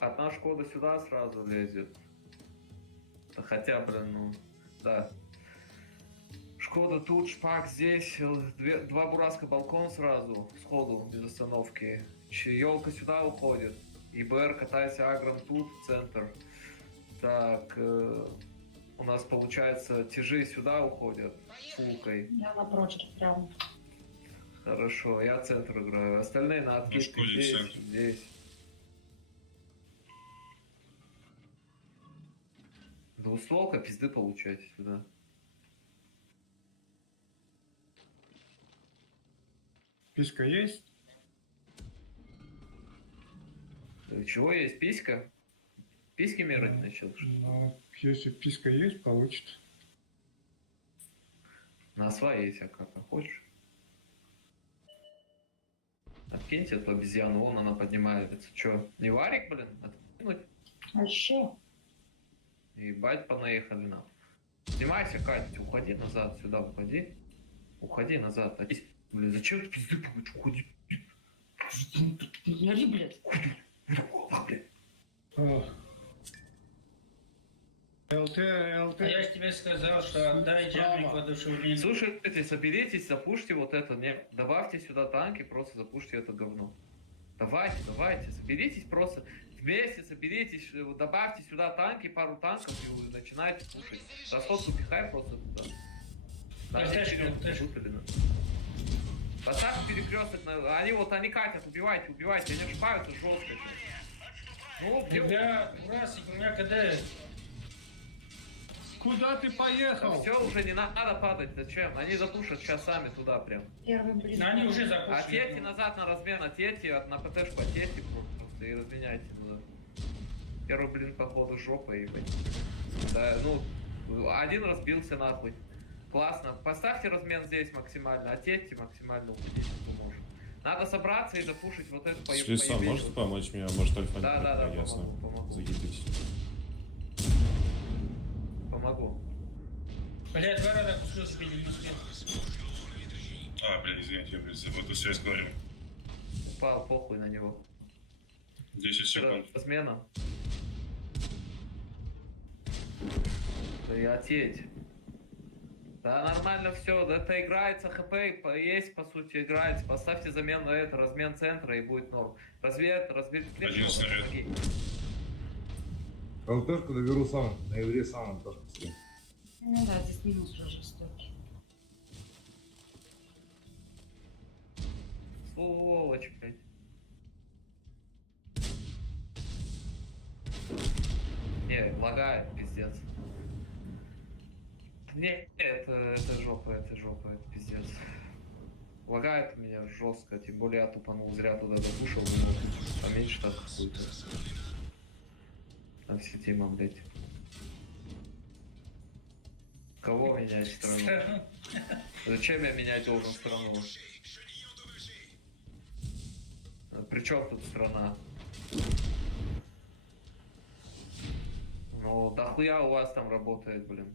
Одна Шкода сюда сразу лезет. Да хотя, блин, ну, да. Шкода тут, Шпак здесь, два Бураска балкон сразу, сходу, без остановки. Елка сюда уходит. ИБР катается агром тут, в центр. Так, у нас получается тяжи сюда уходят, фулкой. Я напротив прям. Хорошо, я центр играю. Остальные на откидке здесь, центр. Здесь. Двустволка, пизды получайте сюда. Писька есть? Чего есть? Писька? Письки мерать начал? Ну, если писька есть, получится. На своей есть, а как хочешь. Откиньте эту обезьяну, вон она поднимается. Че, не варик, блин? Откинуть? А еще? Ебать, понаехали нам. Снимайся, Катя, уходи назад, сюда уходи. Уходи назад. Блин, зачем ты пизды получишь? Уходи. Не ори, блядь. ЛТ. А я же тебе сказал, что отдай джамик воодушевление. Слушайте, соберитесь, запушьте вот это. Не, добавьте сюда танки, просто запушьте это говно. Давайте, соберитесь просто. Вместе соберитесь, добавьте сюда танки, пару танков и начинайте пушить. Расходку пихай просто туда. Поставь перекресток, они катят, убивайте, они шпаются жестко. Ну, Ребят, Урасик, у меня КД. Куда ты поехал? Все, уже не надо падать, зачем? Они запушат сейчас сами туда прям. Первый блин. Они уже запушили. Отъедьте назад на размен, отъедьте, на ПТшку отъедьте просто и разменяйте назад. Первый блин походу жопа ебать. Да, ну, один разбился нахуй. Классно. Поставьте размен здесь максимально, отъедьте максимально, уходите, кто может. Надо собраться и запушить вот эту поебку. Слиса, можете помочь мне? Может, альфа Да, ясно. помогу. Заебись. Помогу. Блядь, два раза кусок сбили, не успел. Блядь, извините, я вот связь говорю. Упал, похуй на него. 10 секунд. Смена. Да и отъедь. Да нормально все, это играется, ХП есть, по сути, играется. Поставьте замену на это, размен центра и будет норм. Разберите. Один снаряд. ЛТшку доберу сам, на евре сам ЛТшку стрим. Ну да, здесь минус уже жестокий. Сволочь, блядь. Не, лагает, пиздец. Не, это жопа, это пиздец. Лагает у меня жестко, тем более я тупанул, зря туда запушил, не мог поменьше так какую-то. Там все тема, блядь. Кого менять страну? Зачем я менять должен страну? При чем тут страна? Ну, дохуя у вас там работает, блин.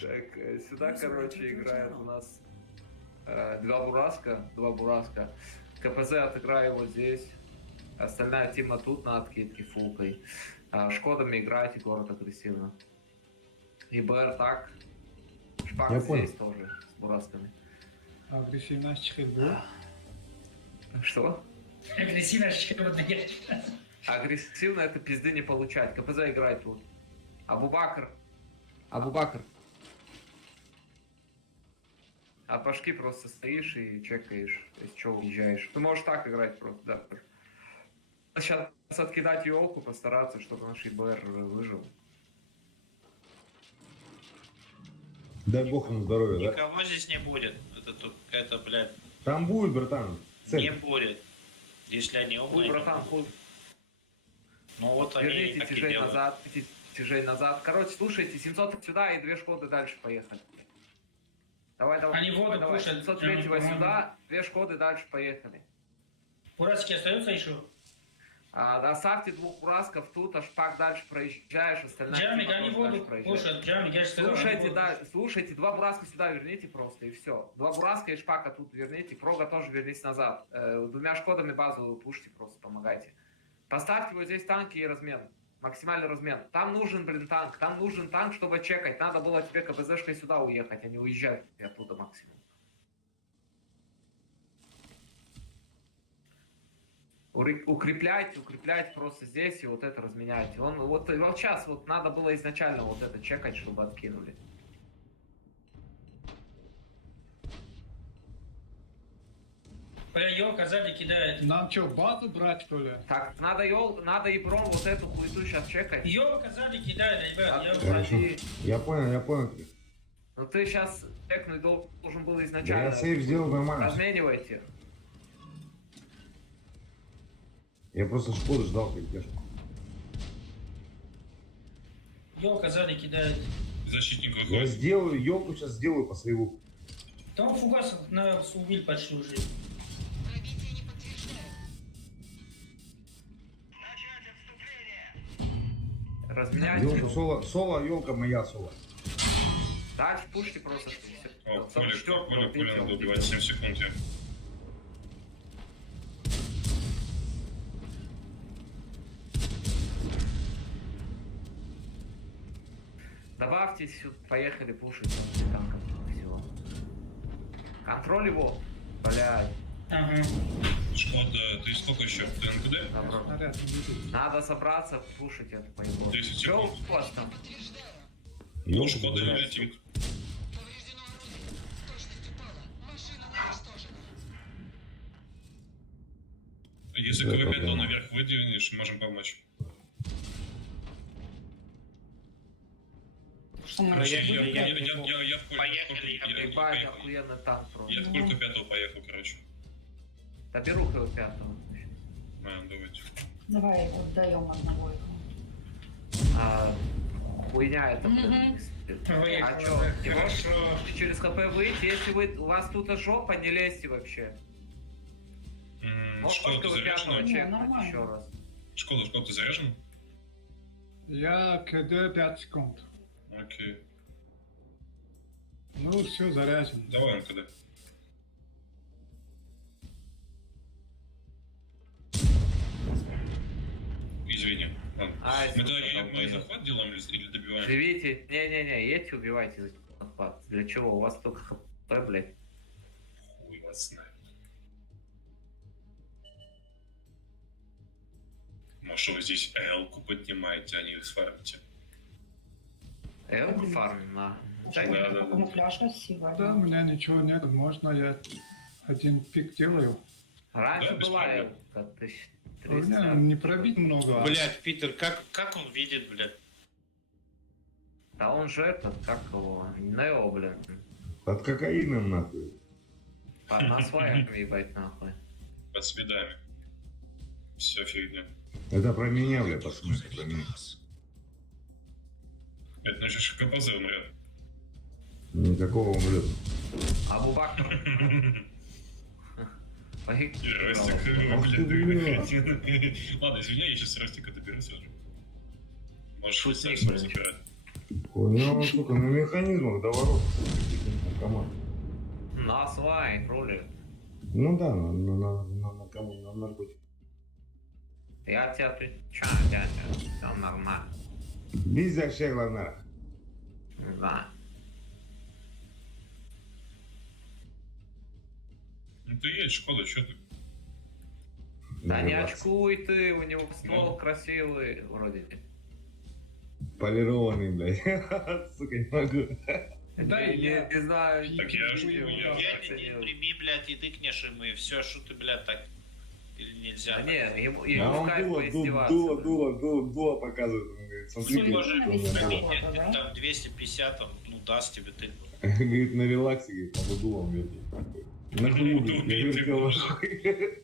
Так, сюда, короче, играет у нас два Бураска. КПЗ отыграю вот здесь. Остальная тима тут на откидке фулкой. Шкодами играйте город агрессивно. И БР так. Шпак Я здесь понял. тоже с бурасками. Агрессивность чехидбу. Что? Агрессивно шкода. Агрессивно это пизды не получать. КПЗ играй тут. Абубакр. Абубакр. А башки просто стоишь и чекаешь, если что, уезжаешь. Ты можешь так играть просто, да. Сейчас откидать елку, постараться, чтобы наш ИБР выжил. Дай бог ему здоровья, да? Никого здесь не будет. Это тут какая-то, блядь, Там будет, братан. не Цель. будет. Если они Хуй, умные. братан, хуй. Ну вот они Верните так и тяжей делают. назад, тяжей назад. Короче, слушайте, 700 сюда и 2 шкоды дальше поехали. Давай, давай. Они воду давай. пушат. 703 По-моему. сюда, 2 шкоды дальше поехали. Бурацкий остается еще? Оставьте 2 бурасков тут, а шпак дальше проезжаешь, остальная Джамик, тима они тоже дальше воду проезжает. пушат. Джамик, я же сказал. они Слушайте, воду да, слушайте, 2 бураска сюда верните просто, и все. 2 бураска и шпака тут верните, прога тоже вернись назад. 2 шкодами базу пушите просто, помогайте. Поставьте вот здесь танки и размен. Максимальный размен. Там нужен, блин, танк. Там нужен танк, чтобы чекать. Надо было тебе КБЗшкой сюда уехать, а не уезжать оттуда максимум. Укрепляйте просто здесь и вот это разменяйте. Он вот сейчас вот надо было изначально вот это чекать, чтобы откинули. Бля, елка сзади кидает. Нам что, базу брать, что ли? Так, надо и пром вот эту хуету сейчас чекать. Елка сзади кидает, ребят. Я Хорошо. Я понял. Ну ты сейчас чекнуть должен был Да изначально. я сейв сделал нормально. Разменивайте. Я просто Шкоду ждал, как тяжко. елка сзади кидает. Защитник Я выходит. сделаю, елку сейчас сделаю по сейву. Там фугас на убили почти уже. Разменяйте. Елку соло, елка моя соло. Дальше пушьте просто. Чтобы О, всё. Коля надо убивать 7 секунд. Я. Добавьте сюда, поехали пушить танком. Все. Контроль его. Блядь. Ага. Шкода, ты сколько еще? Ты НКД? Добро. Снаряд не будет. Надо собраться, пушить это поебать. 10 Что секунд. у вас там? Ну, Шкода не летит. Если Да, КВ-5 проблема. наверх выдвинешь, можем помочь. Что мы Короче, не будем? я в Поехали, кольку Ебать, поехал. охуенный танк просто. Я в кольку 5-го поехал, короче. Доберу его 5-го. Давайте. Давай отдаем одного его. Хуйня это, блин. Мгм. А чё? Его Хорошо. через ХП выйти, если у вас тут жопа, не лезьте вообще. Может, Шкода, ты только вы 5-го заряжена? Не, чекнуть нормально. еще раз. Шкода, ты заряжен? Я КД 5 секунд. Окей. Ну, все, заряжен. Давай НКД. Извини. Ладно. Мы мы захват делаем или добиваем? Живите. Не-не-не, едьте, убивайте за захват. Для чего? У вас только ХП, блядь. Хуй вас знает. Ну а что вы здесь Л-ку поднимаете, а не сфармите? Фарм на. Да. Камуфляж красивый. Да, у меня ничего нет, можно я один пик делаю. Раньше Да, без была проблем. Элка, У меня 1300. не пробить много. Блядь, Питер, как он видит, блядь? Да он же этот, как его, Нео, блин. От кокаина нахуй. На своем ебать нахуй. Под спидами. Все фигня. Это про меня, бля, пацаны, про меня. Это ну сейчас КПЗ умрет. Никакого умрет. Абубакр. Ростик, Ах ты, блядь, бля. кретин. Ладно, извини, я сейчас Ростика доберусь уже. Можешь Шутник, сам блин. забирать. Хуйня, сука, на механизмах до ворот. Команд. На своей роли. Ну да, на кому, на наркотик. Я тебе отвечаю, дядя, все нормально. Bizde şey var nara. Да. Ну ты едешь, Шкода, что ты? Да не очкуй ты, у него ствол красивый, вроде. Полированный, блядь. Сука, не могу. Да, Не знаю. Так я ж- видео я- Я оценил. прими, блядь, и тыкнешь им, и все, что ты, блядь, так. Или нельзя. Да так? не, ему А в он кайф дуло поиздеваться. дуло показывает. Он говорит, смотрите, Судя Тоже на что у весь меня завод. было. прими, да? там 250, там, ну, даст тебе ты. Говорит, на релаксе, говорит, могу дулом бить. На хую, Ну, я ты вертел можешь. нахуй.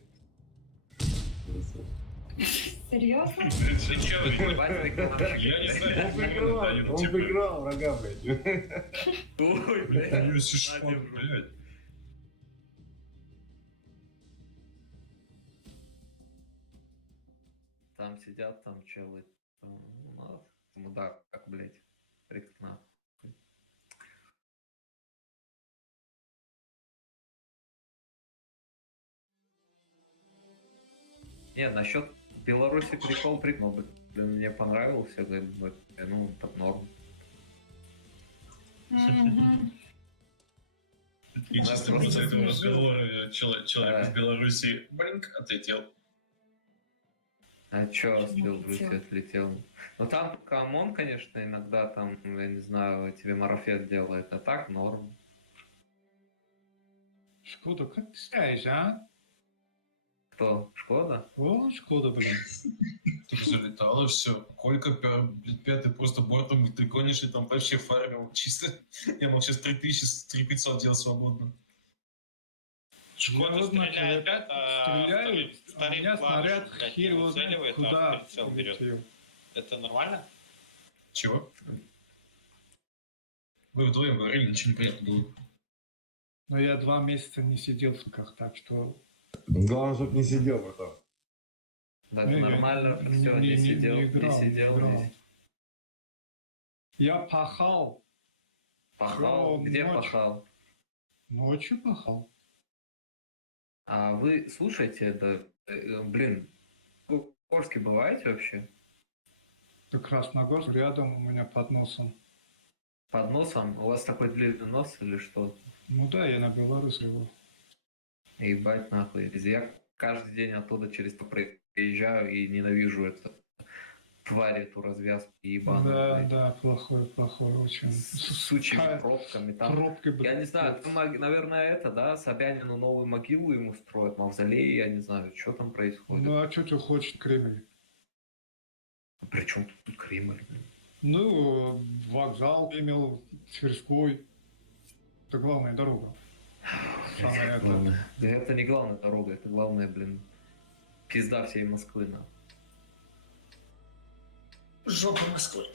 Серьезно? Ты чё, Ебать, рекламщик. Я не знаю. Он прикрывал, он прикрывал врага, блядь. Ой, Блядь, блядь. у него шишок, Надержу. блядь. Там сидят, там челы. Мудак, как, блядь. Прикна. Не, насчет Беларуси прикол, блин, мне понравился, ну, так норм. Мгм. И Да, чисто просто после этого смешно. разговора человек Да. из Беларуси, блинк, отлетел. А чё, с Ну, Беларуси летел. отлетел? Ну там камон, конечно, иногда там, я не знаю, тебе марафет делает, а так норм. Шкода, как ты ставишь, а? Кто? Шкода? О, Шкода, блин. Так залетало все. Колька, блядь, пятый просто бортом ты гонишь и там вообще фармил. Чисто. Я мог сейчас 3000, 3500 делать свободно. Шкода Я вот стреляет, начал стреляют, а у меня снаряд хер его знает куда прицел берет. улетел. Это нормально? Чего? Вы вдвоем говорили, ничего не понятно было. Но я 2 месяца не сидел в сумках, так что... Главное, чтоб не сидел, братан. Да, Не, я нормально, все, не сидел, не играл, сидел. играл. не Я пахал, Пахал, Шо, где ночью? пахал? ночью пахал. А вы слушайте, да, блин, в Орске бываете вообще? Это Красногорск, рядом у меня под носом. Под носом? У вас такой длинный нос или что? Ну да, я на Беларусь его. Ебать нахуй. Я каждый день оттуда через то приезжаю и ненавижу это. Тварь эту развязку ебаную. Да, блядь. да, плохой, очень. С сучьими пробками. Там, Пробки, я блядь. не знаю, там, наверное, это, да, Собянину новую могилу ему строят, мавзолей, я не знаю, что там происходит. Ну а что ты хочешь, Кремль? Причем тут Кремль, блин? Ну, вокзал имел, Тверской. Это главная дорога. Самое это. Главное. Да это не главная дорога, это главное, блин, пизда всей Москвы, на. Жопа Москвы.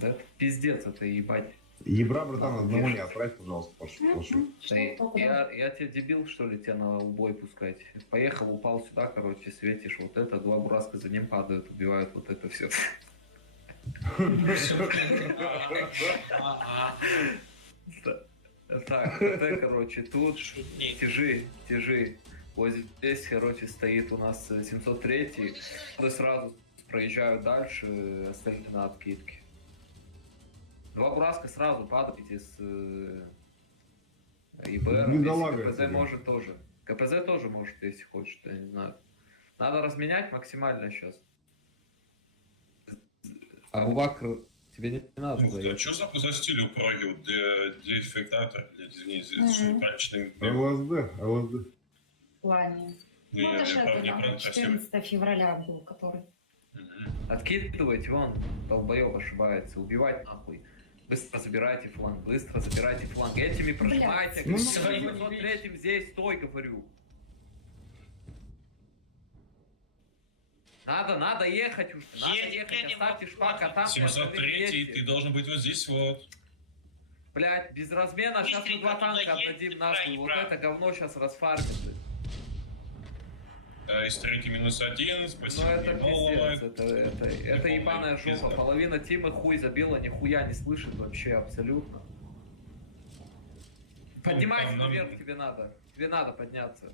Да это пиздец, это ебать. Ебра, братан, одного не отправь, пожалуйста, прошу. Да я тебе дебил, что ли, тебя на убой пускать? Поехал, упал сюда, короче, светишь, вот это, 2 бураска за ним падают, убивают вот это все. Так, ТТ, короче, тут Шутник. тяжи. Вот здесь, короче, стоит у нас 703-й. Я сразу проезжаю дальше, остальные на откидке. 2 бураска сразу падаете с ИБР. Бедолага КПЗ это, может тоже. КПЗ тоже может, если хочет, я не знаю. Надо разменять максимально сейчас. Абубакр, тебе не надо Ух ты, а заехать. что за стиль у Праги? Дефектатор, блядь, извини, с Мгм. праздничным... ЛСД. В плане. Не, Ну, это же это не там правда красивый. 14 февраля был, который... Мгм. Откидывайте, вон, долбоеб ошибается, убивать нахуй. Быстро забирайте фланг, быстро забирайте фланг. Этими прожимайте. Ну, Третьим здесь, стой, говорю. Надо ехать уже, надо Едем, ехать, едем, оставьте вот, шпак, а там... 703, ты должен быть вот здесь вот. Блять, без размена, сейчас мы Быстренько 2 танка туда едь, отдадим не нахуй. крайне Вот прав. это говно сейчас расфармится. Из треки -1, Ну спасибо, это ебал ломает. пиздец, это ебаная жопа. Пизда. Половина Тимы хуй забила, нихуя не слышит вообще абсолютно. Поднимайся там нам- наверх, тебе надо подняться.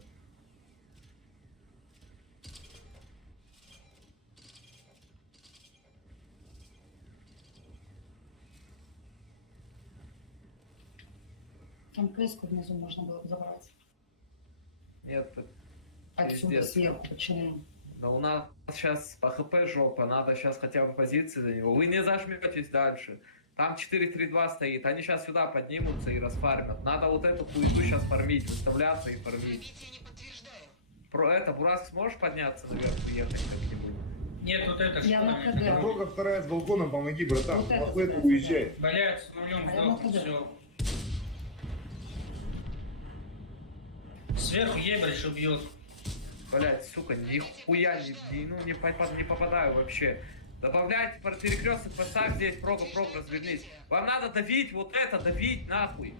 МКС-ку внизу можно было бы забрать. Нет, так Отсюда, Пиздец. сверху, почему? да у нас сейчас по ХП жопа, надо сейчас хотя бы позиции за него. Вы не зажметесь дальше. Там 4-3-2 стоит, они сейчас сюда поднимутся и расфармят. Надо вот эту хуету сейчас фармить, выставляться и фармить. Про это, Бураск, сможешь подняться наверх и ехать как-нибудь? Нет, вот это Я на что? КД. Прога вторая с балкона, помоги, братан. Вот это Плохой это сразу, уезжай. Блять, с нулем А я сдох, на КД. все. Сверху ебрич убьет. Блять, сука, нихуя не попадаю вообще. Добавлять перекресток, поставь здесь, прога, развернись. Вам надо давить вот это, давить нахуй.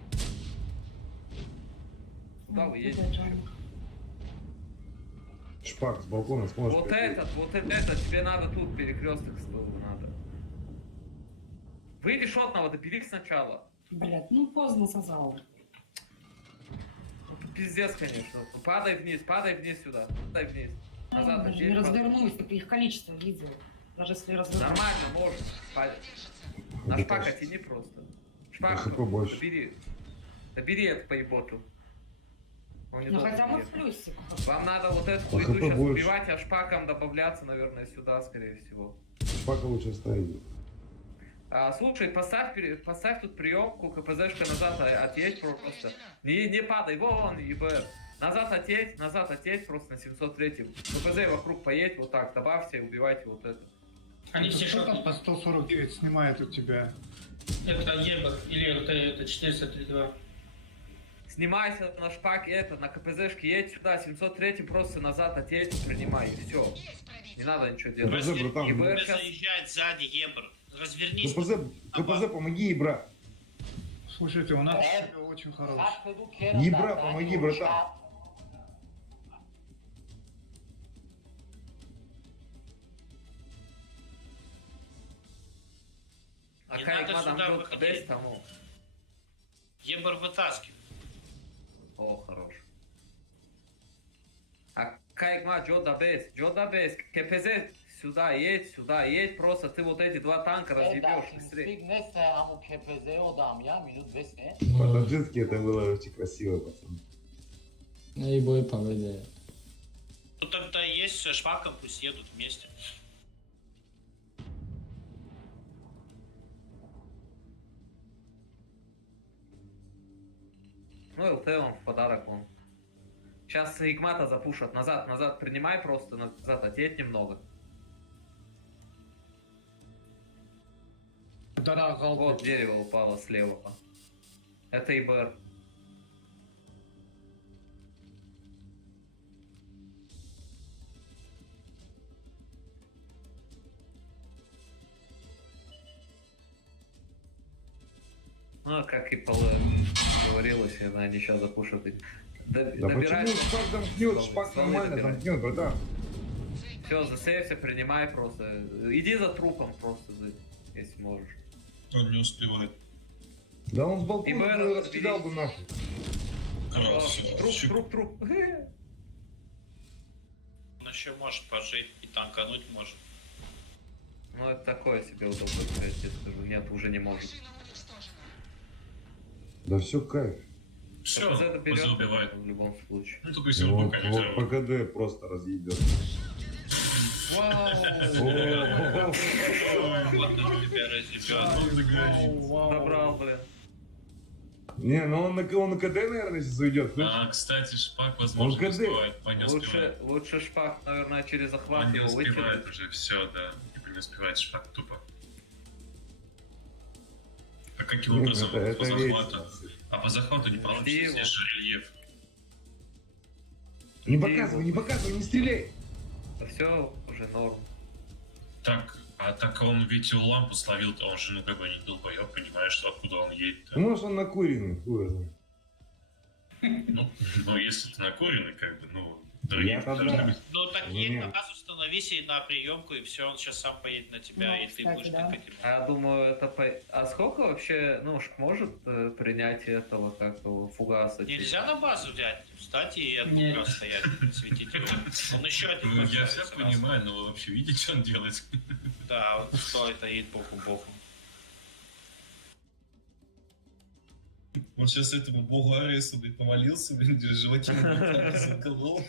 Куда вы едете? Шпак с балкона сможешь. Вот прийти. вот это, тебе надо тут перекресток надо. Выйди шотного, добери сначала. Блядь, ну поздно сказал. Ну, тут пиздец, конечно. Ну, падай вниз сюда. Падай вниз. Назад, Даже опять не падай. развернусь, ты их количество видел. Даже если развернусь. Нормально, можно. На Это шпака точно. тяни просто. ХП Шпака, больше. добери это по еботу. Он не Ну должен хотя бы в ехать. плюсе. Вам надо вот эту А хуету ХП сейчас больше. убивать, а шпаком добавляться, наверное, сюда, скорее всего. Шпака лучше ставить. Слушай, поставь тут приемку, КПЗшка назад отъедь просто. Не падай, вон, ЕБР. Назад отъедь просто на 703. КПЗ вокруг поедь, вот так, добавьте и убивайте вот это. Они Это все что там шотные. по 149 снимает у тебя? Это ебр. Или это 432. Снимайся на шпаке, на КПЗшке, едь сюда, 703 просто назад отъедь, принимай, и все. Не надо ничего делать. КПЗ, братан. ЕБР Тебе сейчас... заезжает сзади ебр. Развернись. КПЗ, помоги, брат. Слушайте, у нас очень хороший. Ебра, помоги, братан. А Не Кайк надо мадам сюда жёт, выходить. кадесь тому. Ебр вытаскивай. О, хорош. А Кайк ма Джо да бейс, КПЗ сюда едь, просто ты вот эти два танка разъебешь быстрее. По-таджикски это было очень красиво, пацан. И бой поведе. Ну тогда есть с шпаком, пусть едут вместе. Ну, ЛТ он в подарок он. Сейчас Игмата запушат. Назад принимай просто, назад отъедь немного. Да, Вот дерево упало слева. Это ИБР. Ну, как и говорилось, они сейчас запушат. Да Добирай. почему шпак замкнет? Шпак нормально замкнет, братан. Все, засейвся, принимай просто. Иди за трупом просто, если можешь. Он не успевает. Да он с балкона ИБР раскидал бы нахуй. Труп. Он еще может пожить и танкануть может. Ну, это такое себе удовольствие, я тебе скажу. Нет, уже не может. Да все кайф. Все, КПЗ доберет убивает. в любом случае. Ну только если он Вот, пока не вот делает. по КД просто разъебет. Вот он тебя разъебет. Добрал, блин. Не, ну он на КД, наверное, сейчас уйдет. А, кстати, шпак, возможно, Он не КД. успевает. Он не успевает. Лучше шпак, наверное, через захват Он не его успевает вытянуть. уже, все, да. Типа не успевает шпак тупо. А каким образом по захвату? весело. А по захвату не получится, его. здесь же рельеф. Не показывай, не стреляй. Да все, уже норм. Так, а так он ведь лампу словил-то, он же ну как бы не долбоёб, понимаешь, откуда он едет-то. Ну, может, он накуренный, хуй его знает. Ну, если ты накуренный, как бы, ну, дорогие Я тогда- должны быть. Ну так Не. едь на базу, становись и на приемку, и все, он сейчас сам поедет на тебя, Ну, и ты кстати, будешь да. тыкать ему. А я думаю, А сколько вообще, может принять этого, как его, фугаса? Нельзя на базу взять, встать и от Нет. бугра стоять, светить его. Он еще один Ну, я поставит все сразу. понимаю, но вы вообще видите, что он делает? Да, вот что это едет боком. Он сейчас этому богу Аресу, блядь, помолился, блядь, животину заколол.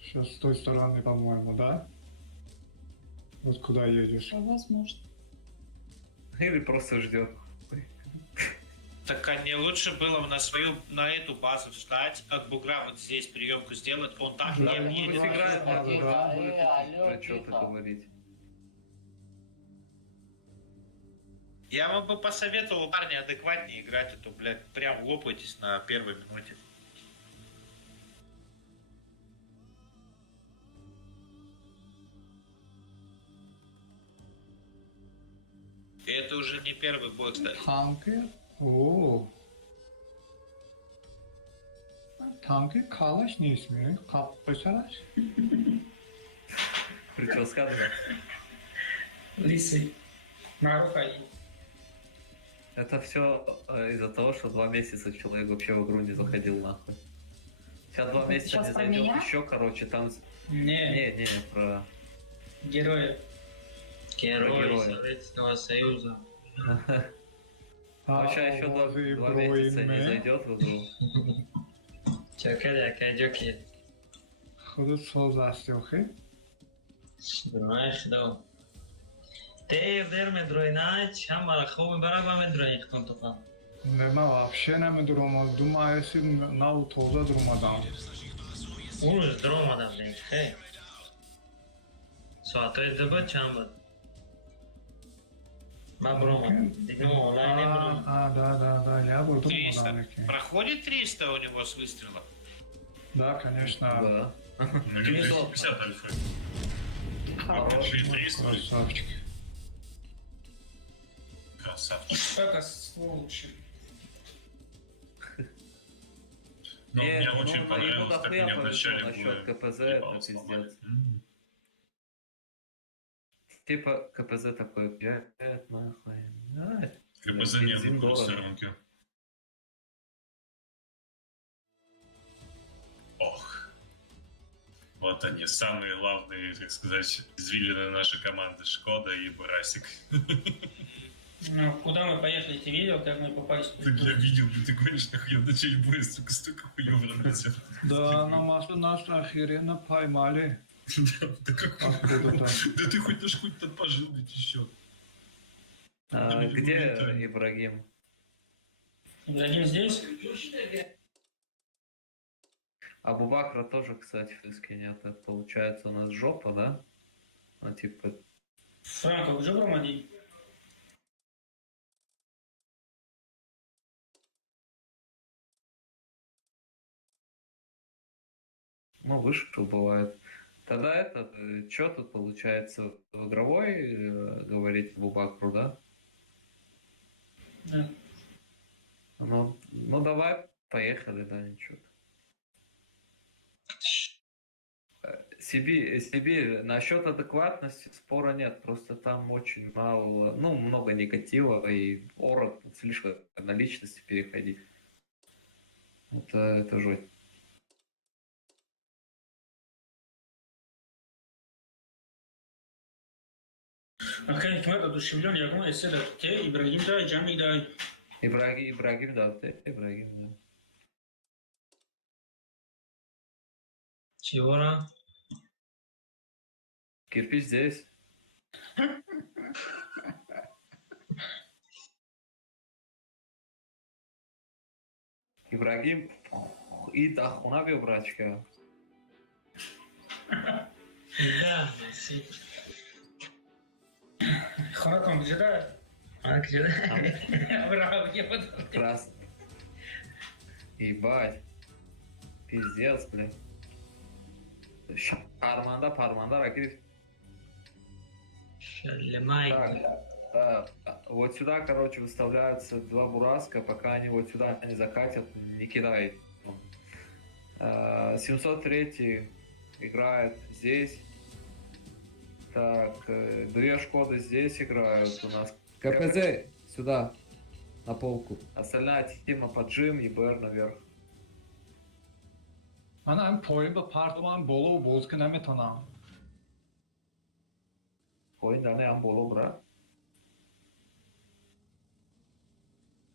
Сейчас с той стороны, по-моему, да? Вот куда едешь? Что возможно. Или просто ждет. Так а не лучше было бы на эту базу встать, от бугра вот здесь приемку сделать, он так Да, не ему объедет. будет играть надо, да. Про что-то говорить. Я вам бы посоветовал парни адекватнее играть, а то, блядь, прям лопаетесь на первой минуте. И это уже не первый бой, кстати. Танки? Oo. Танки Калаш не ismi? Kappaşaraş. Прическа, да. Лисый. Марухай. Это все из-за того, что 2 месяца человек вообще в игру не заходил нахуй. Сейчас 2 месяца Сейчас не про зайдет меня? еще, короче, там... Не, Не, про... герои. Герои. Герой Советского Союза. Ну, сейчас еще 2 месяца не зайдет в игру. Çöker kayacak. خودت ساز هستی آخه؟ Знаешь, да. Ты верме дройнач, хамара خوب برابر مدرونی خون تو خان. نه من вообще نمیدونم دو مایسی نو توزه درمادم Uğur dromadan değil. Hey. Saat da çam bud. Ma broма. Digno online broма. да, я буду 300. модалики. Проходит 300 у него с выстрела? Да, конечно. Да. Ну, 250 альфа. Хороший. 300. Красавчик. Красавчик. Как сволочи. Но Не, мне ну, очень ему понравилось, как дохуя меня повезло вначале насчет было. КПЗ, ебало это сломали. пиздец. Типа КПЗ такой, блядь, нахуй. Ай. КПЗ не Бензин было в дорого. сторонке. Ох. Вот они, самые главные, так сказать, извилины нашей команды. Шкода и Бурасик. Ну, куда мы поехали, ты видел, как мы попались? Так я видел, ты гонишь, нахуй, я в начале боя, сука, столько хуёв разлетел. Да, на масло нас охеренно поймали. Да как? Откуда-то. Да ты хоть наш хоть тут пожил ведь еще. Где Ибрагим? Ибрагим здесь? Абубакра тоже, кстати, в списке нет. Это получается у нас жопа, да? Ну, типа... Франко, уже промоди? Ну, вышел бывает. Тогда это, что тут получается? В игровой говорить Абубакру, да? Да. Ну давай, поехали, да, ничего. Себе насчет адекватности спора нет, просто там очень мало, ну, много негатива, и Ора слишком на личности переходить. Это жуть. А как мы одушевлен, я думаю, если это те, Ибрагим дай, Джамик дай. Ибрагим, да, Ибрагим, да. Чего? Кирпич здесь. Ибрагим и дахуна бил, брачка. Да, си. Хараком, где да? А где? Браво, я подумал. Красный. Ебать. Пиздец, блин. Парманда, ракет. Шалимай. Так, да. Вот сюда, короче, выставляются 2 бураска, пока они вот сюда не закатят, не кидай. 703 играет здесь. Так, 2 Шкоды здесь играют у нас. КПЗ сюда, на полку. Остальная тема поджим и БР наверх. من هم پایین با پرتوام بالا و باز که نمیتونم Oyunda ne ambolo bra.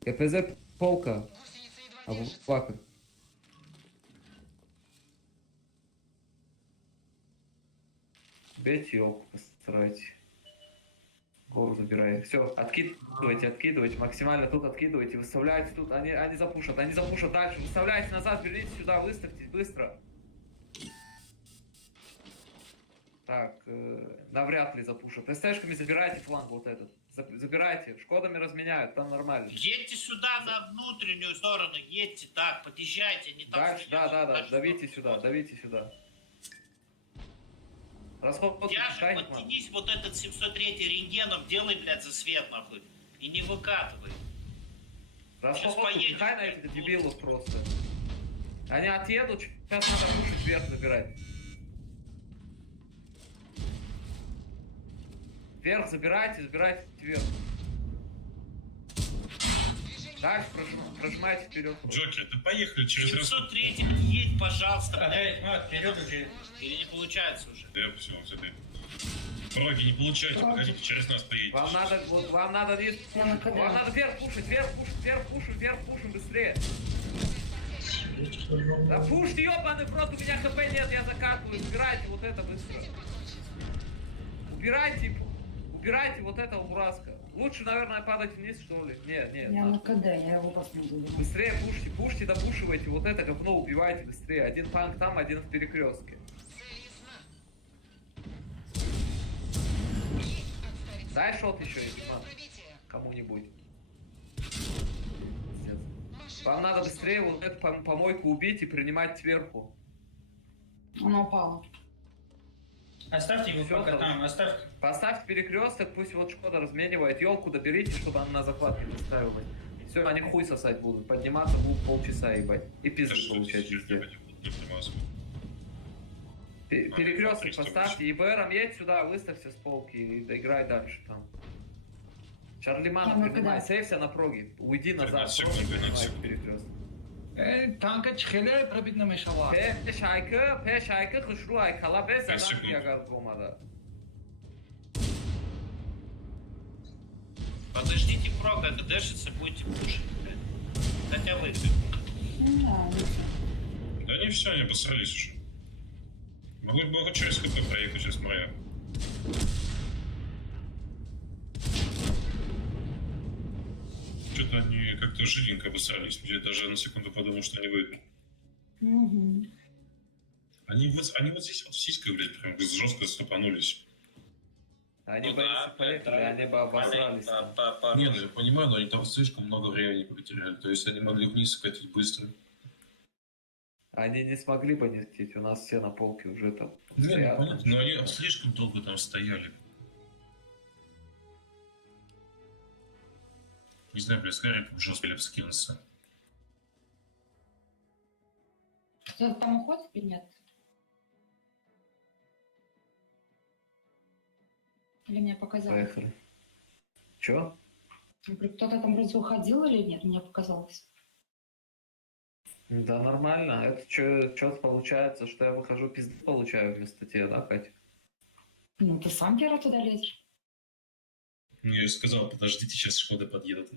КПЗ полка. Абубакр. Бейте елку, постарайтесь. Гору забирай. Все, откидывайте. Максимально тут откидывайте. Выставляйте тут. Они запушат дальше. Выставляйте назад, верните сюда, выставьтесь быстро. Так, навряд ли запушат. СТшками забирайте фланг вот этот. Забирайте. Шкодами разменяют, там нормально. Едьте сюда на внутреннюю сторону, едьте так, подъезжайте, не так. Дальше, да. Давите сюда. Расход Я же пускай, подтянись вот этот 703 рентгеном, делай, блядь, за свет, нахуй. И не выкатывай. Расход поедем. пихай на этих дебилов просто. Они отъедут, сейчас надо пушить вверх забирать. Вверх забирайте вверх. Дальше прожимайте вперед. Джокер, ты поехали через раз. 703 едь, пожалуйста, блядь. Вперед уже. Или не получается уже? Я все, забей. Проги не получайте, погодите, через нас поедете. Вам надо Я на КД. вам надо вверх пушим быстрее. Да пушьте, ёбаный в рот, у меня хп нет, я закатываю, убирайте вот это быстро. Убирайте вот это ураска. Лучше, наверное, падать вниз, что ли? Нет. Я на КД, я его посмотрю. Быстрее пушьте, допушивайте, вот это говно убивайте быстрее. Один танк там, один в перекрестке. Дай шот еще, если надо. Кому-нибудь. Пиздец. Вам надо быстрее вот эту помойку убить и принимать сверху. Она упала. Оставьте его Всё, пока хорошо. там, оставьте. Поставьте перекресток, пусть вот Шкода разменивает. Елку доберите, чтобы она на захват не заставила. Все, они хуй сосать будут. Подниматься будут полчаса, ебать. И пизды получать везде. Перекресток поставьте. ИБРом едь сюда, выставься с полки и доиграй дальше там. Чарли Мана Ну, принимай. куда? Сейвся на проги. Уйди назад. 13 проги секунд, принимай 13 секунд. перекресток. Танка чхеле пробить на мешала. Пешайка хушру айкала без 5 адам секунд. ягар гомада. Подождите прога, дэшиться будете пушить, блядь. Хотя вы. Да, Да они все, они обосрались уже. Могу через ХП проехать сейчас моя. Что-то они как-то жиденько обосрались. Я даже на секунду подумал, что они выйдут. Угу. Они вот здесь вот сиськой, блядь, прям жестко стопанулись. Они Ну бы да, если поехали, да. они бы обосрались. там. Не, ну я понимаю, но они там слишком много времени потеряли. То есть они могли вниз скатить быстро. Они не смогли бы не лететь, у нас все на полке уже там. Не, ну стоят. понятно, но они слишком долго там стояли. Не знаю, блядь, с Гарри уже успели вскинуться. Кто-то там уходит или нет? Или мне показалось? Поехали. Чё? Я говорю, кто-то там вроде уходил или нет? Мне показалось. Да нормально. Это что получается, что я выхожу, пизды получаю вместо тебя, да, Катя? Ну, ты сам, Гера, туда лезешь. Ну, я же сказал, подождите, сейчас Шкода подъедут.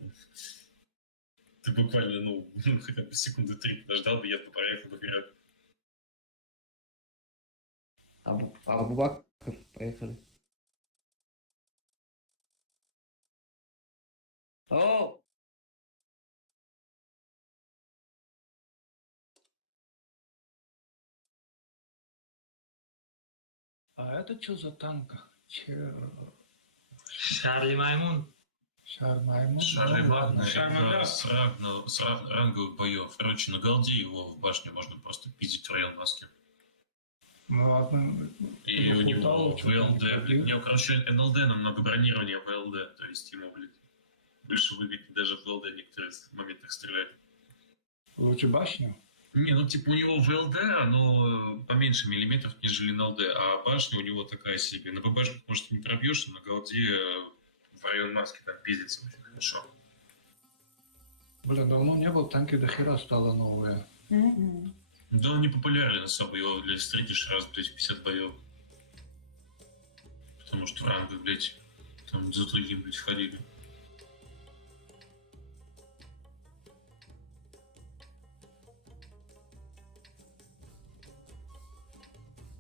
Ты буквально, ну, хотя бы секунды 3 подождал бы, я бы проехал бы вперед. Абубакр, поехали. О! А это что за танка? Шарли Маймун. Шармаймон? Шары Ну, ладно, Шарман, с ранговых боев. Короче, на голде его в башню можно просто пиздить в район маски. Ну ладно. И у него Хутало, что там ВЛД, блин, пробил. у него, короче, НЛД намного бронирования ВЛД, то есть ему, блин, больше выгоднее даже в ВЛД в некоторых моментах стрелять. Лучше башню? Не, ну типа у него ВЛД, оно поменьше миллиметров, нежели на ЛД, а башня у него такая себе. На ББшку, может, не пробьешь, а на голде в район маски там пиздится очень хорошо. Блин, давно не был, танки до хера стало новые. Угу. Да он не популярен особо, его, блядь, встретишь раз в 250 боев. Потому что в ранг, блядь, там за другим, блядь, входили.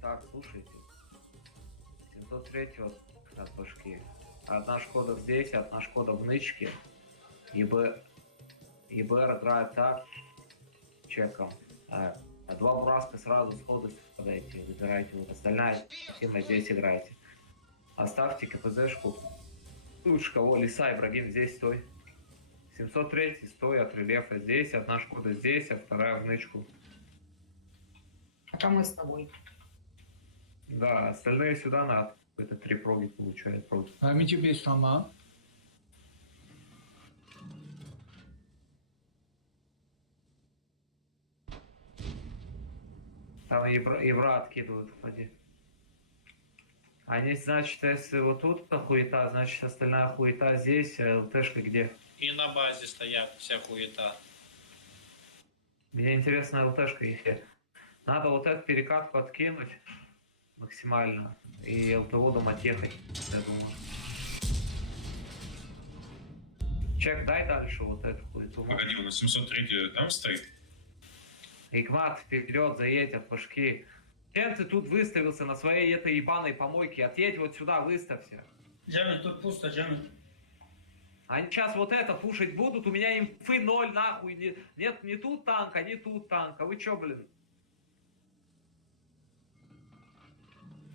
Так, слушайте. 703 от башки. Одна Шкода здесь, одна Шкода в нычке. ЕБР играет так, чеком. Два Браска сразу сходу подайте, выбирайте. Вот остальная тема здесь играйте. Оставьте КПЗшку. Лучше кого? Лиса, Ибрагим, здесь стой. 703 стой от рельефа здесь, одна Шкода здесь, а вторая в нычку. А там мы с тобой. Да, остальные сюда на это 3 проги получают просто. А тебе сама? Там евро откидывают, входи. Они, значит, если вот тут хуета, значит, остальная хуета здесь, а ЛТшка где? И на базе стоят вся хуета. Мне интересно, ЛТшка где? Надо вот этот перекат подкинуть максимально и ЛТО дома техать, я думаю. Чек, дай дальше вот эту хуету. Погоди, у нас 703 там стоит? Игмат, вперед, заедь от башки. Чем ты тут выставился на своей этой ебаной помойке? Отъедь вот сюда, выставься. Джамиль, тут пусто, Джамиль. Они сейчас вот это пушить будут, у меня инфы 0 нахуй. Нет, не тут танка, не тут танка. Вы чё, блин?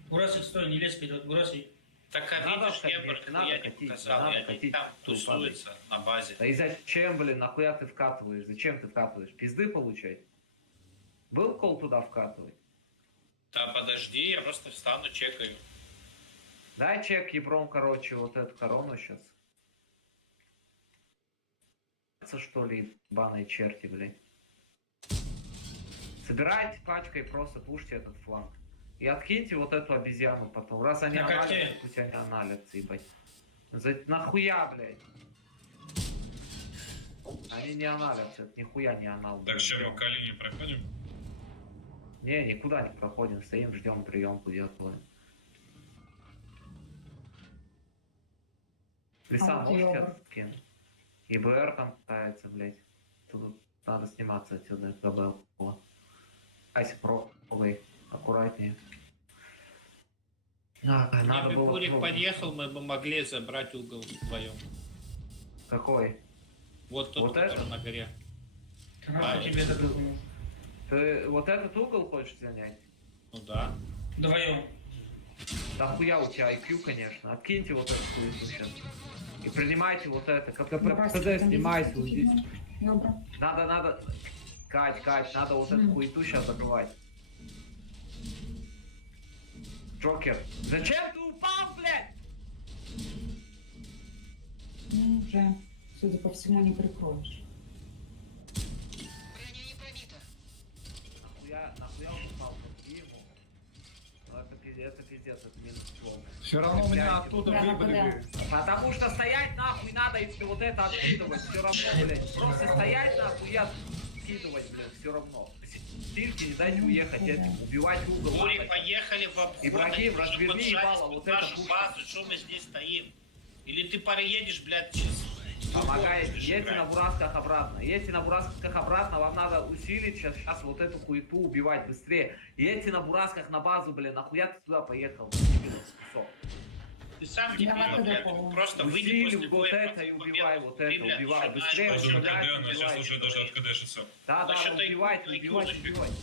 Бурасик, стой, не лезь вперед, Бурасик. Так а Надо видишь, катить, Эбер надо хуя не катить, показал, надо и они катить, там тут тусуются на базе. Да и зачем, блин, нахуя ты вкатываешь? Зачем ты вкатываешь? Пизды получать? Был кол туда вкатывать? Да подожди, я просто встану, чекаю. Дай чек Ебром, короче, вот эту корону сейчас. Что ли, ебаные черти, блядь. Собирайте пачкой, просто пушьте этот фланг. И откиньте вот эту обезьяну потом. Раз они А как анализы, ты? пусть они анализы, ебать. Нахуя, блядь? Они не анализят, нихуя не анал. Так, что, мы к Алине проходим? Не, никуда не проходим, стоим, ждем приемку делаем. Лиса, вот можете ёбар. откинуть? ИБР там пытается, блядь. Тут надо сниматься отсюда, ГБЛ. Айся, пробуй, аккуратнее. Надо Если бы было... Бурик пробовать. подъехал, мы бы могли забрать угол вдвоем. Какой? Вот тот, Вот который это? на горе. Ага, тебе это думаю. Ты вот этот угол хочешь занять? Ну да. Вдвоем. Да хуя у тебя IQ, конечно. Откиньте вот эту хуйню сейчас. И принимайте вот это. КПЗ снимайся вот здесь. Добро. Надо. Кать, надо вот эту хуету сейчас закрывать. Джокер. Зачем ты упал, блядь? Ну, уже, судя по всему, не прикроешь. Нахуя он упал? Подбей ему. Ну это пиздец, это минус полный. Все равно меня Блядь, оттуда да, выбрали. Потому что стоять нахуй надо, если вот это откидывать, все равно, блядь. Просто стоять нахуй и откидывать, блядь, все равно. Сильки не дайте уехать этим, убивать угол. Бурик, нахуй. поехали в обход. Ибрагим, они разверни поджать ебало, вот это нашу пушка. базу, что мы здесь стоим? Или ты проедешь, блядь, сейчас. Помогай, едьте на бурасках обратно. Едьте на бурасках обратно, вам надо усилить сейчас вот эту хуету убивать быстрее. Едьте на бурасках на базу, блин, нахуя ты туда поехал? Дебил, кусок. Ты сам Я дебил, вот блядь, это помню. просто выйди Усили после вот боя это против и убивай победы. вот Ты, это, блядь, убивай. нажимаешь Быстрее кнопку. Пойдем КД, убивайте, она сейчас убивайте. уже даже откдшится. Да, Насчет убивайте, IQ убивайте, нафиг. убивайте.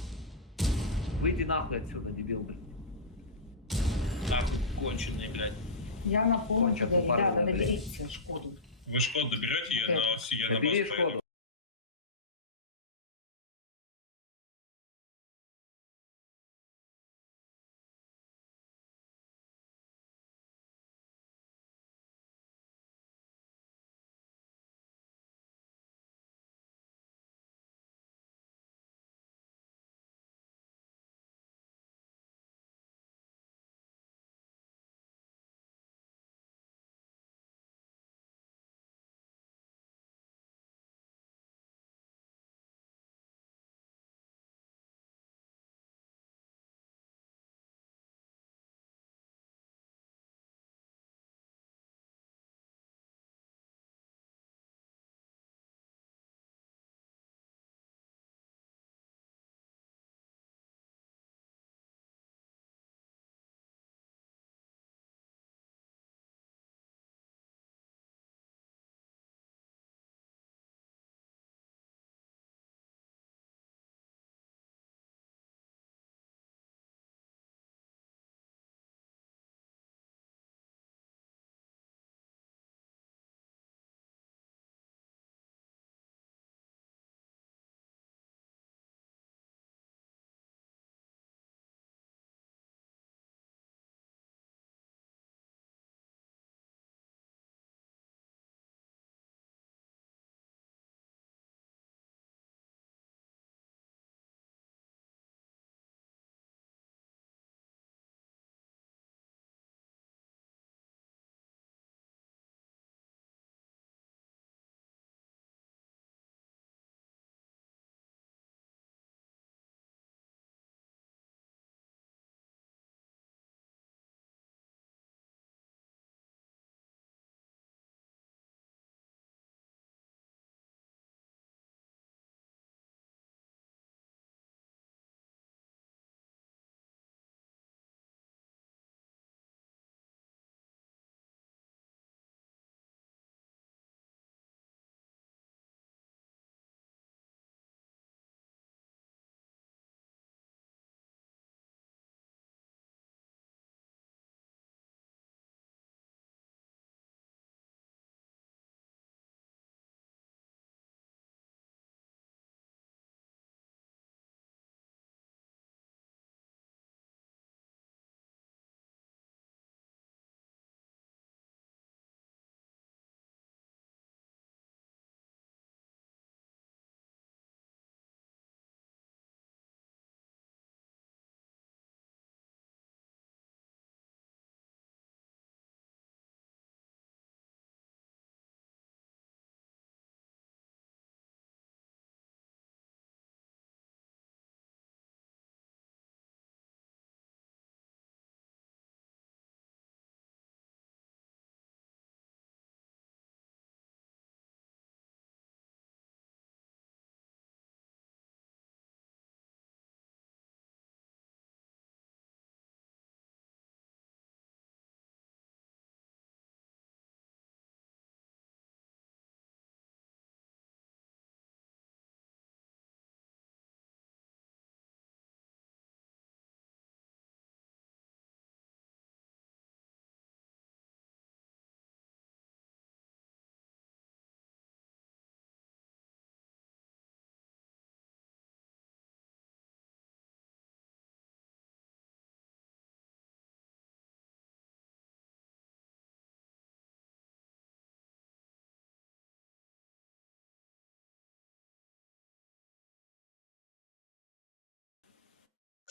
Выйди нахуй отсюда, дебил, блин. Там конченый, блядь. Я напомню, Кончат да, тупорылые, ребята, блядь. доберитесь Шкоду. Вы Шкод доберете, я на базу Добери поеду. Шкоду.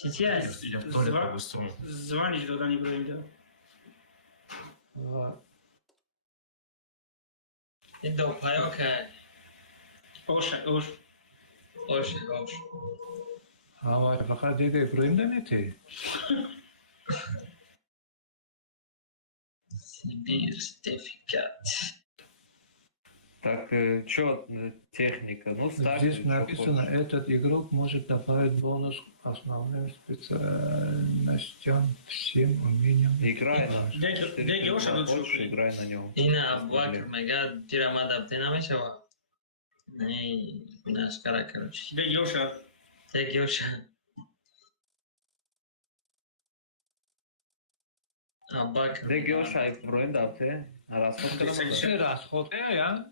Сейчас. Я в туалет по-быстрому. Звонишь туда, не говорим, да. این دو پایا که Ош. اوش اما فقط دیگه ابراهیم نمیتی Сибирь сертификат. Так, чё, техника? Ну, ставь. здесь чё написано хочешь. этот игрок может добавить бонус к основным специальностям всем умениям Играй. Деги, Ош, а тут Больше что? играй на нем. این ابوبکر مگه پیرمرد ابته نمیشه و نه نشکره کروچی Деги, Оша. تگیوش ابوبکر Деги Оша Ибраим дапте. Расход Кстати, چه رسخوته یا؟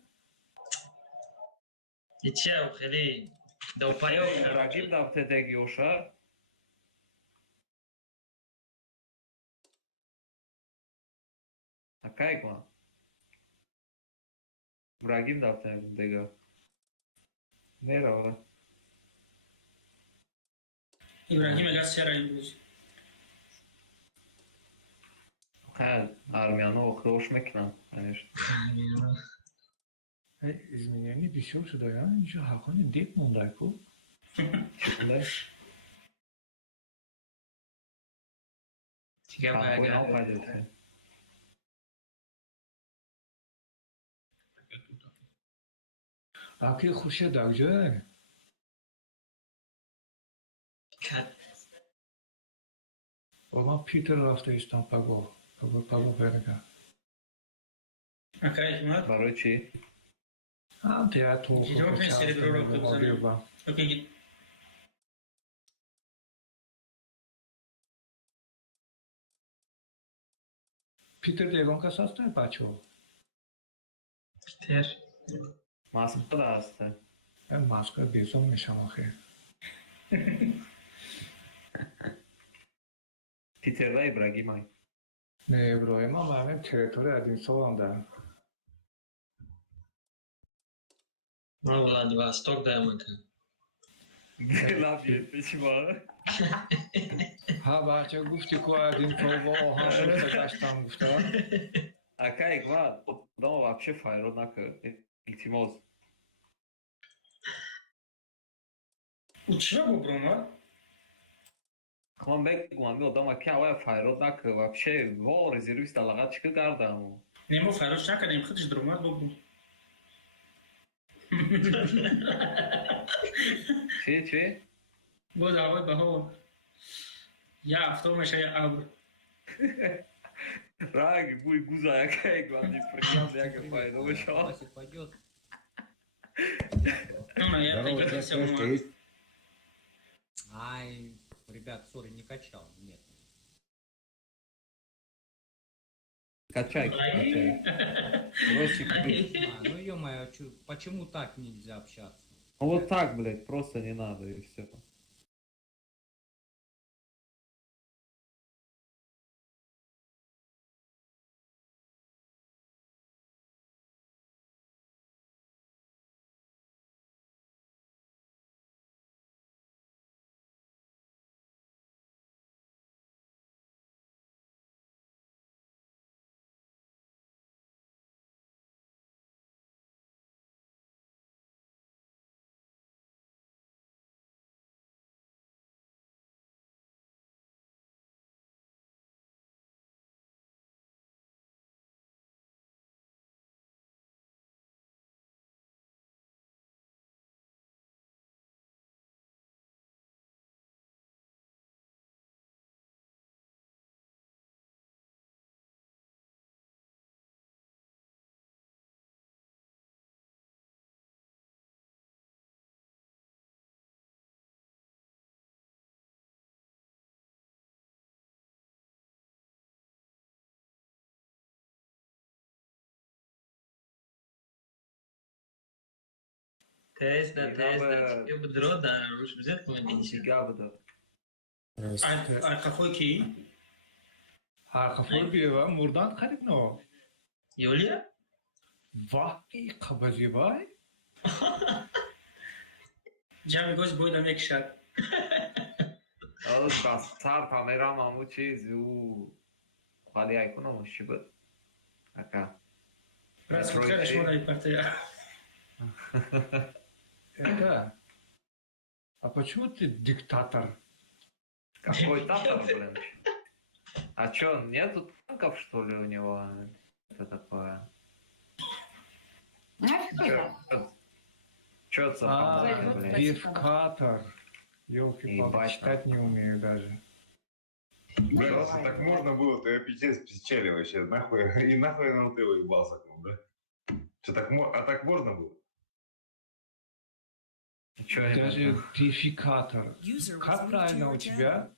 هیچی او خیلی دو پایا Рагиб дапте Деги Оша. Акай кма? Рагиб дапте Дега. Нера ора. Ибрагим, я сера имбуз. Хай, армяну хорош мекнам, конечно. изменение висел сюда, я ничего, хакони дик мундайку. Чундай. دیگه Какой нам باید ходил? аки хуше дагже? کت Ома Питер рафта истан паго берега. Акай, Химат. Барой чи? Те то. Идёт ли серебро Окей, Питер дегон ка саста бачо. پیتر Маска да асте. маска безом мешам ахе. Питер да Ибрагимай. Не Ибраима маме территория один соланда. ما владивосток даем это Белабье, почему? ها بچه گفتی که один تو آهان رو داشتم گفتم. Акай гва, дома вообще фаер, однако, Ильтимоз. Учего Брума? Хламбек гуамил дома кява фаер, однако, вообще, вол резервист алагачка гардаму. Нему Фарош чака, не ходишь Друма, Бобру. Че? Вот, давай, бахова. Я в том еще я абр. Раги, буй гуза, акай гва, не прием, яка фаер, ну шо? Пойдет. Ну, я Здорово, так у тебя все флешка есть? Ай, ребят, сори, не качал. Нет. Качай. Росик. Ну ё-моё, почему так нельзя общаться? Ну вот так, блядь, просто не надо, и все. тест чего бы дрода уж взять мы меньше Габда. А какой ки? حرخفور بیوا مردان خرید نو Юлия واقعی قبضی بای Джами гость будет на мекшат. Басар Памерама Мучизу. Хваляйку, ну, щебет. Ака. Раз Трой выходишь, Чей. морай партия. Это... А почему ты диктатор? Какой татар, блин? А чё, нету танков, что ли, у него? Это такое. Нафиг это? Чё это за А, помойка, блин? бифкатор. Ёлки-палки, Ебать, читать не умею даже. Блядь, если так можно было, то я пиздец печали вообще. Нахуй, и нахуй на ЛТ уебался к вам, да? Что, так можно было? Чё это? Даже дефикатор. Как правильно у тебя?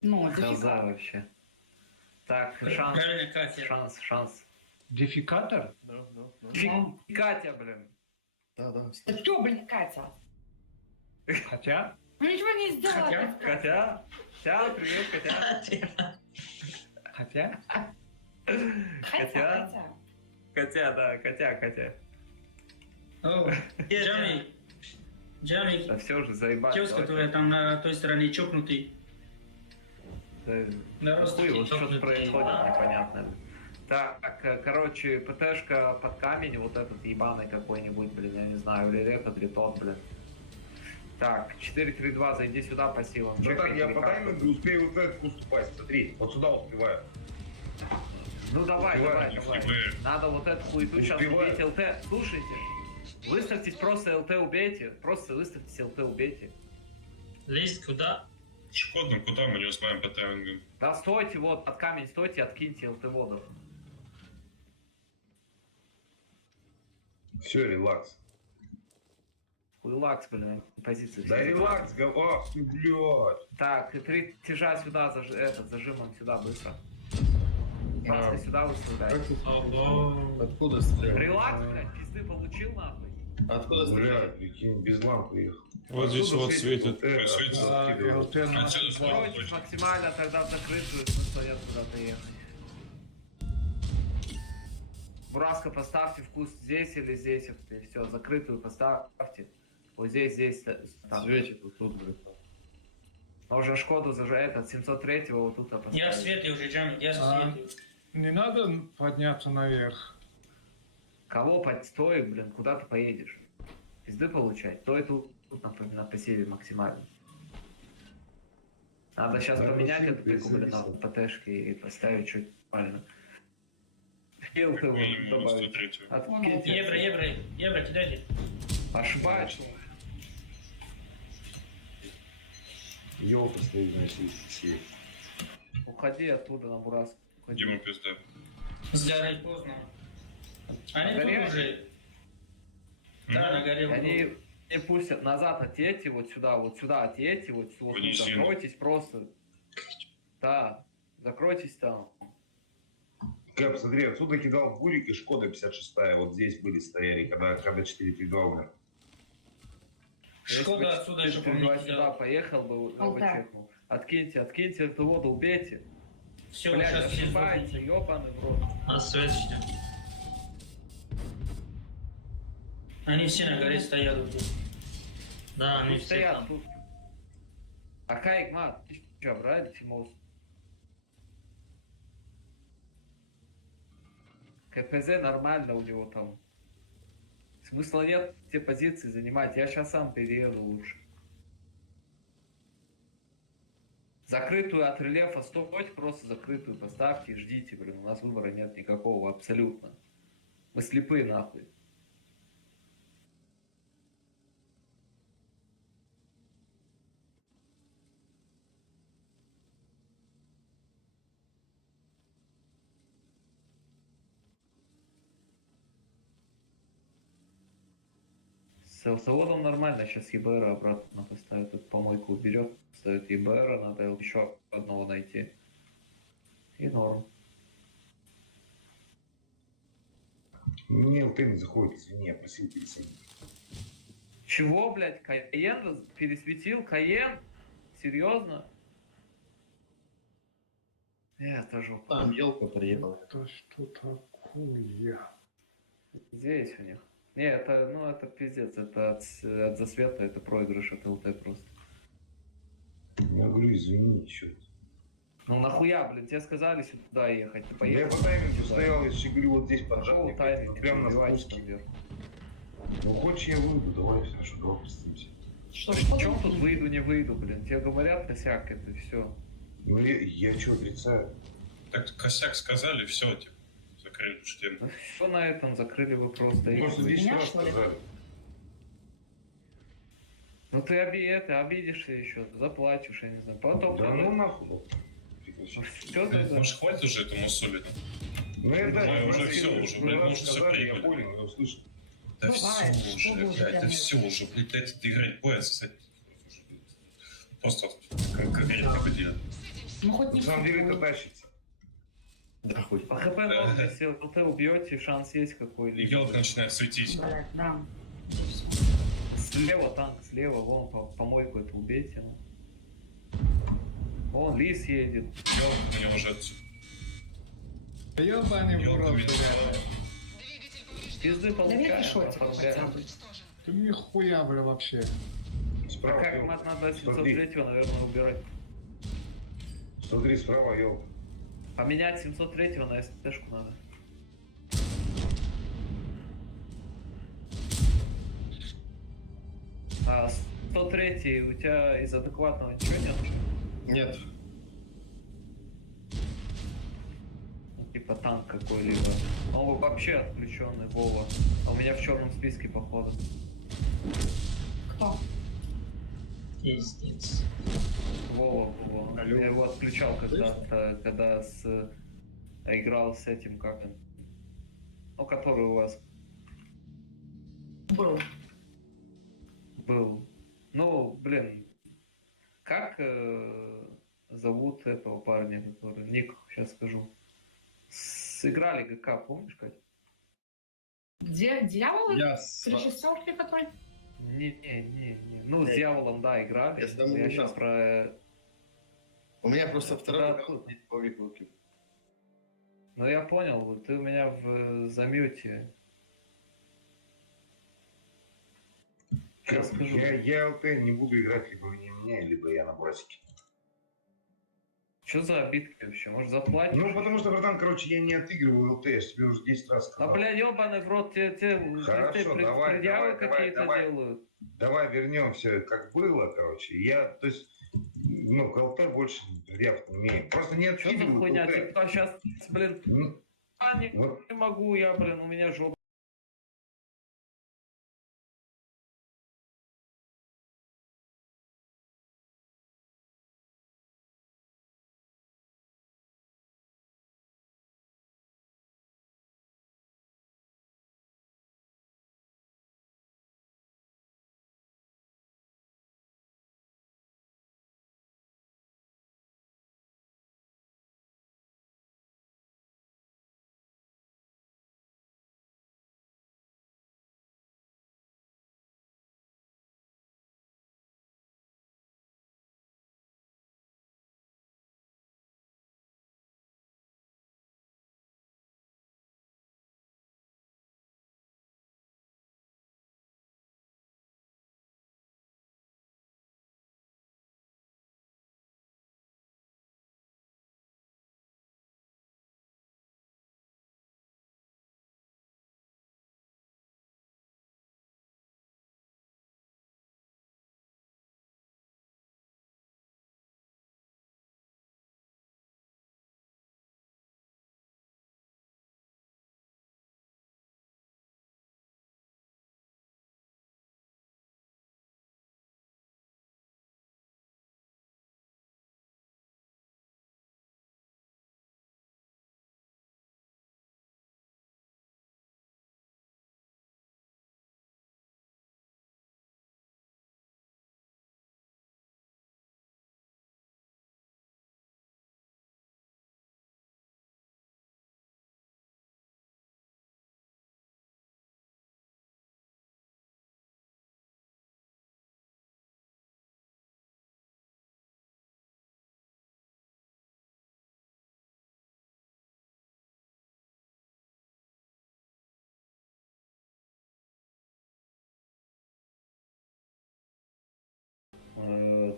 Ну, Хз дофига. вообще. Так, шанс, Правильно, Катя. шанс. Дефикатор? Катя, блин. Да кто, блин, Катя? Хотя? Ну ничего не сделала. Хотя? Катя? Катя, привет, Катя. Хотя? Хотя. Катя, да, Катя. О, Джами. Джами. Да все же, заебать. Тёс, которая там на той стороне чокнутый. Да, рост хуй, вот чокнутый, что-то происходит да. непонятное. Так, короче, ПТшка под камень, вот этот ебаный какой-нибудь, блин, я не знаю, или этот, или тот, блин. Так, 4-3-2, зайди сюда по силам. Ну так, Чекай я по телекарту. таймингу успею вот этот уступать. Смотри, вот сюда успеваю. Ну давай. ФБ. Надо вот эту хуету сейчас Успеваю. убить ЛТ. Слушайте, выставьтесь просто ЛТ убейте. Просто выставьтесь ЛТ убейте. Лезть куда? Шкодно, куда мы не успеваем по таймингу? Да стойте, вот, под камень стойте, откиньте ЛТ воду. Все, релакс. Хуйлакс, блин, позиции. Да релакс, ах ты, блядь. Так, и 3 тяжа сюда, зажимом сюда быстро. Просто сюда выставляй. Ого. Откуда стрелял? Релакс, блядь, пизды получил нахуй. Откуда стрелял? Блядь, прикинь, без лампы ехал. Вот здесь вот светит. Светит. А, ЛТ на Отсюда Стройтесь максимально тогда в закрытую, смысла нет куда-то ехать. Бураска поставьте вкус здесь или здесь, вот, и все, закрытую поставьте. Вот здесь, там. Светит вот тут, блядь. Можно Шкоду этот 703-го вот тут поставить. Я в свете уже, Джами, я в свете. Не надо подняться наверх. Кого подстой, блин, куда ты поедешь? Пизды получать. Стой тут на посеве максимально. Надо сейчас Да, поменять посев, эту пику, блин, на посев. ПТшки и поставить чуть правильно. Хил ты Минимум добавить. 103. Откиньте. Евро, кидайте. Ошибаюсь. Ёлка стоит, значит, все. Уходи оттуда на Бураск. Уходи. Дима пизда. Сгорать поздно. Они Горят? тут уже. Да, на горе. Они не пустят назад, отъедьте вот сюда отъедьте, вот тут Понесено. закройтесь просто. Да, закройтесь там. Кэп, смотри, отсюда кидал бурик и Шкода 56-я. Вот здесь были, стояли, когда 4-3-2 умер. Шкода Если бы отсюда еще 4-3-2 помните, сюда да. поехал бы, я бы Алтарь. чекнул. Откиньте эту воду, убейте. Все, Блядь, сейчас все ошибается, сдохнете. ёбаный в рот. А свечи. Они все на горе стоят. Вот тут. Да, они Тут все стоят там. тут. А Кайк, ты что, брали Тимос? КПЗ нормально у него там. Смысла нет те позиции занимать. Я сейчас сам перееду лучше. Закрытую от рельефа стойте, просто закрытую поставьте и ждите, блин. У нас выбора нет никакого абсолютно. Мы слепые нахуй. С автоводом нормально, сейчас ЕБР обратно поставит, тут помойку уберет, ставит ЕБР, надо еще одного найти. И норм. Мне ЛТ не заходит, извини, я просил пересадить. Чего, блядь, Каен пересветил? Каен? Серьезно? Это жопа. Там елка приехала. Это что такое? Здесь у них. Не, это пиздец, это от засвета, это проигрыш от ЛТ просто. Я говорю, извини, что. Ну нахуя, блин, тебе сказали сюда ехать, ты Я поехал. по таймингу стоял, если говорю, вот здесь Какого поджал, тайминга? прямо на Убивайся спуске. там вверх. Ну хочешь я выйду, давай, Саша, давай простимся. Что, При что чем ты- тут выйду, не выйду, блин? Тебе говорят косяк, это все. Ну я что, отрицаю? Так косяк сказали, все, типа, закрыли эту тему. Все на этом закрыли вы просто. и Просто вы- 10 Меня, раз что ли? сказали. Ну ты обидишься еще, заплатишь, я не знаю. Потом. Да ну нахуй. Все тогда. Может, хватит уже этому солить? Ну я да, уже раз всё, я уже, первый блин, раз мы уже всё сказали, я приехали. понял, я услышал. Да Бывает, все что уже, вы уже блядь, да прям- все уже, блядь, дайте играть боятся, кстати. Просто как говорит, не поделят. Ну хоть На не самом деле это вступай. тащится. Да хуй. По ХП норм, если ЛТ убьете, шанс есть И какой-либо. елка начинает светить. Блядь, да. И всё. Слева танк, слева, вон помойку эту убейте. Ну. Вон лис едет. Елка у него уже отсюда. Ёбаный в Ёлка рот, минус. блядь. Пизды Да получаем, видишь, шотик поругаем. хотя бы. Ты нихуя, бля, вообще. А Справа как елка. мат надо Смотри, 703, наверное, убирать. смотри, справа елка. Поменять 703 на СТ-шку надо. А 103 у тебя из адекватного ничего нет? Нет. Ну, типа танк какой-либо. Он вообще отключенный, Вова. А у меня в черном списке, походу. Кто? Пиздец. Вова. Алло. Я его отключал когда-то, когда играл с этим, как он. Ну, который у вас Был. был. Ну, блин. Как зовут этого парня, который... Ник, сейчас скажу. Сыграли ГК, помнишь, Кать? Где дьяволы? Я с... Режиссер какой? Не. Ну, с дьяволом, да, играли. Я с домом Я не сейчас играл. про... У меня просто второй Да, аккаунт тут. нет по выкупке. Ну, я понял, ты у меня в замьюте. Сейчас скажу. Я ЛТ не буду играть, либо не меня, либо я на брасике. Что за обидки вообще? Может, заплатишь? Ну, потому что, братан, короче, я не отыгрываю ЛТ, я ж тебе уже 10 раз А, сказал. бля, ебаный в рот, тебе Хорошо, давай, предъявы давай, какие-то давай. делают. Давай вернемся, как было, короче. Я, то есть, ну, к ЛТ больше предъяв не имею. Просто не Что за откидываю хуйня? ЛТ. Типа сейчас, блин, Ну, не вот. могу я, блин, у меня жопа.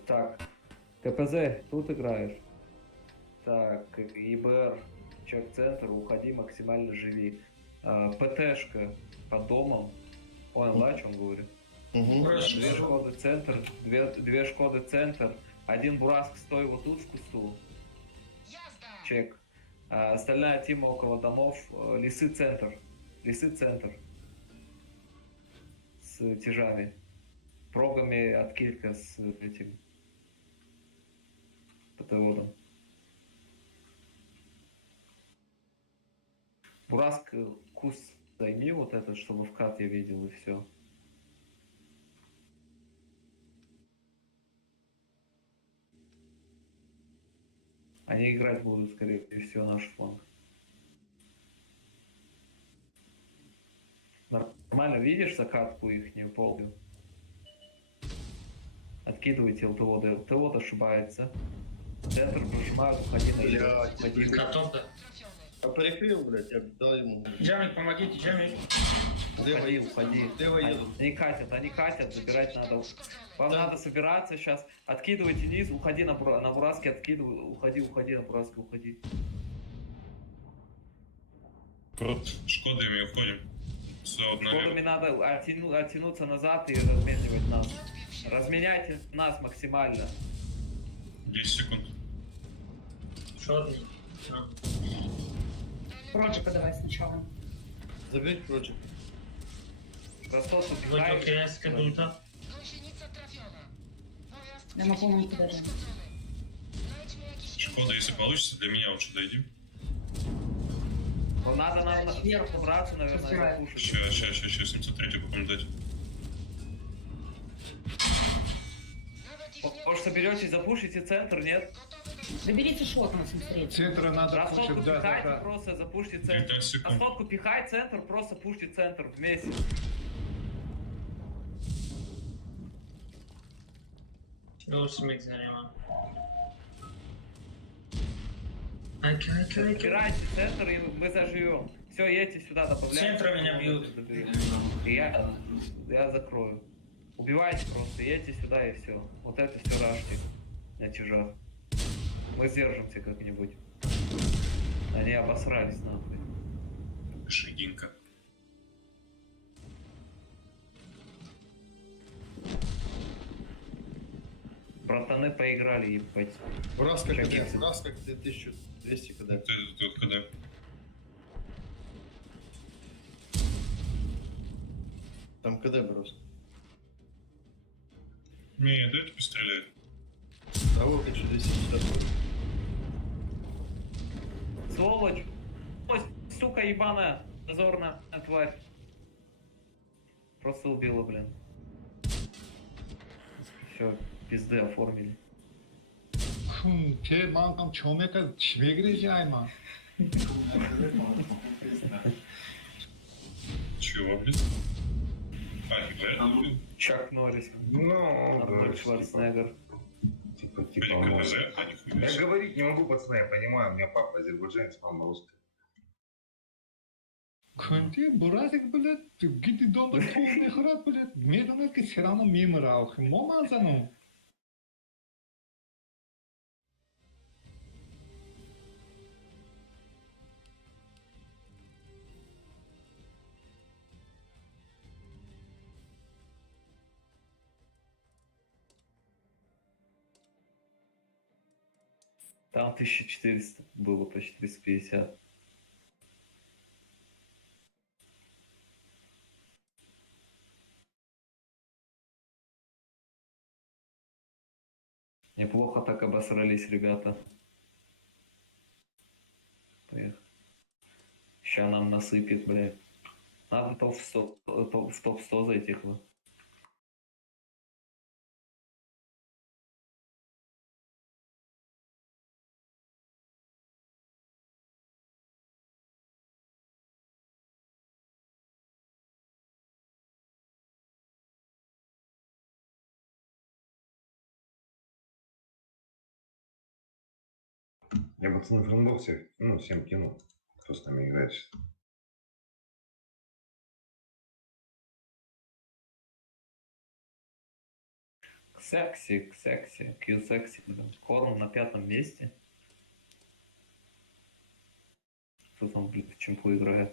Так, КПЗ, тут играешь. Так, ИБР, чек центр, уходи, максимально живи. ПТшка под домом. Понял, да, о чем говорю? Хорошо. Две Шкоды центр, две Шкоды центр, один Бураск, стой вот тут в кусту. Чек. Остальная тима около домов. Лисы центр. Лисы центр. С тяжами. Прогами от килька с этим ПТОдом. Бураск куст займи вот этот, чтобы в кат я видел, и все. Они играть будут, скорее всего, наш фланг. Нормально видишь закатку ихнюю полную? Откидывайте ЛТО, ЛТО ошибается. Центр прожимают, уходи на Блядь, уходи. Готов, да. А перекрыл, блядь, я дал ему. Джамик, помогите, Джамик. Уходи. Лево еду. Они катят, забирать надо. Вам надо собираться сейчас. Откидывайте низ, уходи на Бураске, откидывай, уходи на Бураске, уходи. Шкодами уходим. Шкодами надо оттянуться назад и разменивать нас. Разменяйте нас максимально. 10 секунд. Шотный. Проджика давай сначала. Забей прочек. Красоту Вот пихай. окей, скадута. Я на полном кидаю. Шкода, если получится, для меня лучше дойди. Надо нам Сверху. собраться, наверное, Разбирай. запушить. Сейчас 703 попробуем дать. Может, соберетесь, запушите центр, нет? Доберите шот на 73. Центра надо Расходку пушить, да, пихайте, да. просто запушьте 19 центр. секунд. Расходку пихай центр, просто пушьте центр вместе. Лучше миг занимал. Окей. Собирайте центр, и мы заживем. Все, едьте сюда, добавляйте. Центра меня бьют. И я закрою. Убивайте просто, едьте сюда и все. Вот это все рашьте на тяжах. Мы сдержимся как-нибудь. Они обосрались нахуй. Шегинка. Братаны поиграли, ебать. Бураска КД, Шагинцы. Бураска 1200 КД. Тут когда? Там КД Бураска. Не, да это постреляет. Того 1250. Сволочь! Ой, сука ебаная! Дозорная тварь. Просто убила, блин. Все, пизды оформили. 걔 만큼 처음에까지 집에 그러지 아이마. Чего, блин? А, не блин? Чак Норрис. Ну, Арнольд да, Шварценеггер. типа, Блин, КПЗ? А, нихуя Я себе. говорить не могу, пацаны, я понимаю, у меня папа азербайджанец, мама русская. 근데 뭐라색 блядь, гиди дома 통내 храт блядь, медана ке серана мимрау, 뭐만자노. Там 1400 было, почти 350. Неплохо так обосрались ребята. Поехали. Сейчас нам насыпет, блядь. Надо в топ-100 зайти. Я пацаны в френдбоксе, ну, всем кину, кто с нами играет сейчас. Секси, Q-секси, блин. Корм на 5-м месте. Кто там, блин, в чемпу играет?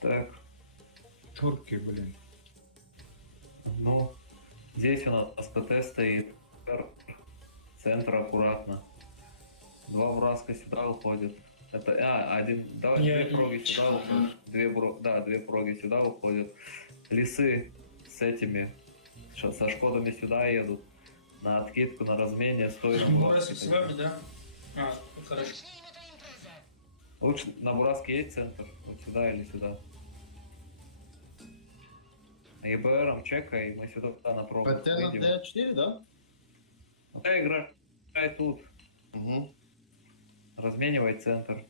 Так, Турки, блин. ну, здесь у нас ПТ стоит. Центр аккуратно. 2 бураска сюда уходят. Это, давай, Я 2 проги сюда уходят. 2 проги сюда уходят. Лисы с этими, со шкодами сюда едут. На откидку, на размене, стоит. Бурасы с вами, да? А, хорошо. Лучше на бураске есть центр, вот сюда или сюда. ЕБРом чекай, мы сюда на пробу. ПТ на выйдем. D4, да? Ты играй тут, Угу. разменивай центр.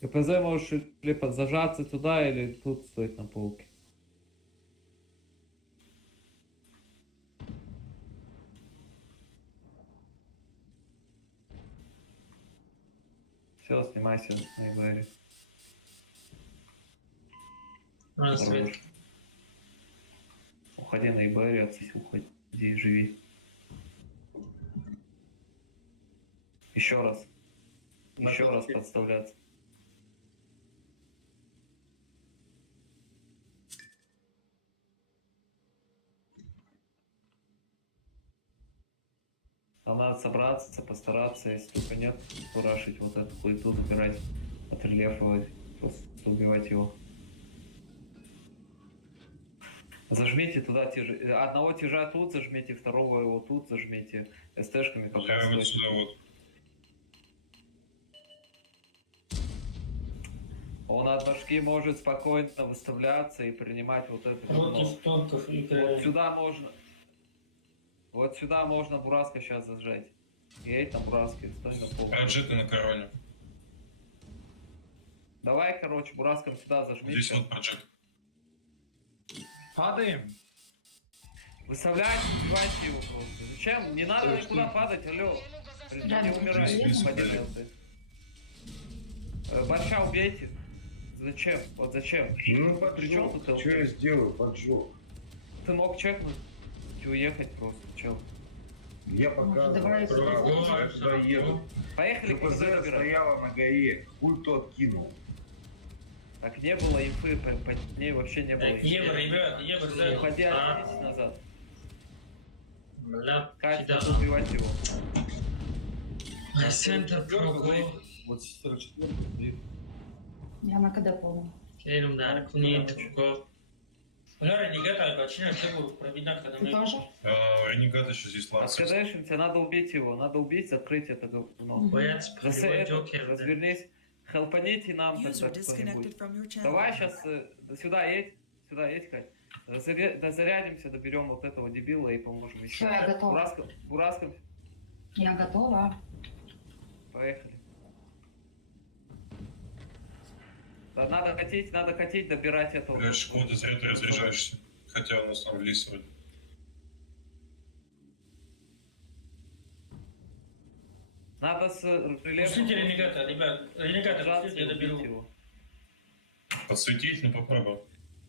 КПЗ можешь или подзажаться туда, или тут стоит на полке. Все, снимайся на ЕБРе. Свет. Уходи на ЕБРе, отсысь, уходи, живи. Еще раз. Еще раз подставляться. Там надо собраться, постараться, если только нет, урашить вот эту хуету, забирать от рельефа, просто убивать его. Зажмите туда одного тяжа тут, зажмите второго его тут, зажмите СТшками пока. Я вот стойте. сюда вот. Он от башки может спокойно выставляться и принимать вот это говно. Против тонков и Вот сюда можно. Вот сюда можно бураска сейчас зажать. Едь на бураске, стой на пол. Проджеты на короне. Давай, короче, бураском сюда зажмите. Здесь вот проджет. Падаем. Выставляйте, убивайте его просто. Зачем? Не надо никуда падать, алло. Не умирай, Здесь господин есть. ЛТ. Борща убейте. Зачем? Вот зачем? Ну, При чем поджог. тут Что я ЛТ? сделаю? Поджог. Ты мог чекнуть и уехать просто, чел. Я показывал. давай сразу, сюда. я туда еду. Поехали, КПЗ КПЗ забирать. стояла на ГАЕ. Хуй кто откинул. Так не было инфы, по ней вообще не было инфы. Евро, ребят, евро, да. Уходи, отойдите назад. Бля, Кать, кидал. надо убивать его. Центр прогул. Вот 44. Я на КД полном. Kerim dar kunit. Go. Lara, ребята, начинаем первую провинать, когда Ты мы... тоже? Ренегат еще здесь лансер. Откадаешься, надо убить его, надо убить, закрыть это говно. Боец, Засейв, Джокер. развернись, хелпаните нам тогда кто-нибудь. Давай сейчас сюда едь, Кать. Дозарядимся, доберем вот этого дебила и поможем еще. Все, я готова. Бураском, Я готова. поехали. Да, надо хотеть, добирать этого. Бля, Шкода, зря ты разряжаешься. Хотя у нас там лис вроде. Надо с релефом... Пустите ренегата, ребят. Ренегата, поджаться пустите, я и убить доберу. его. Подсветить, ну попробуй.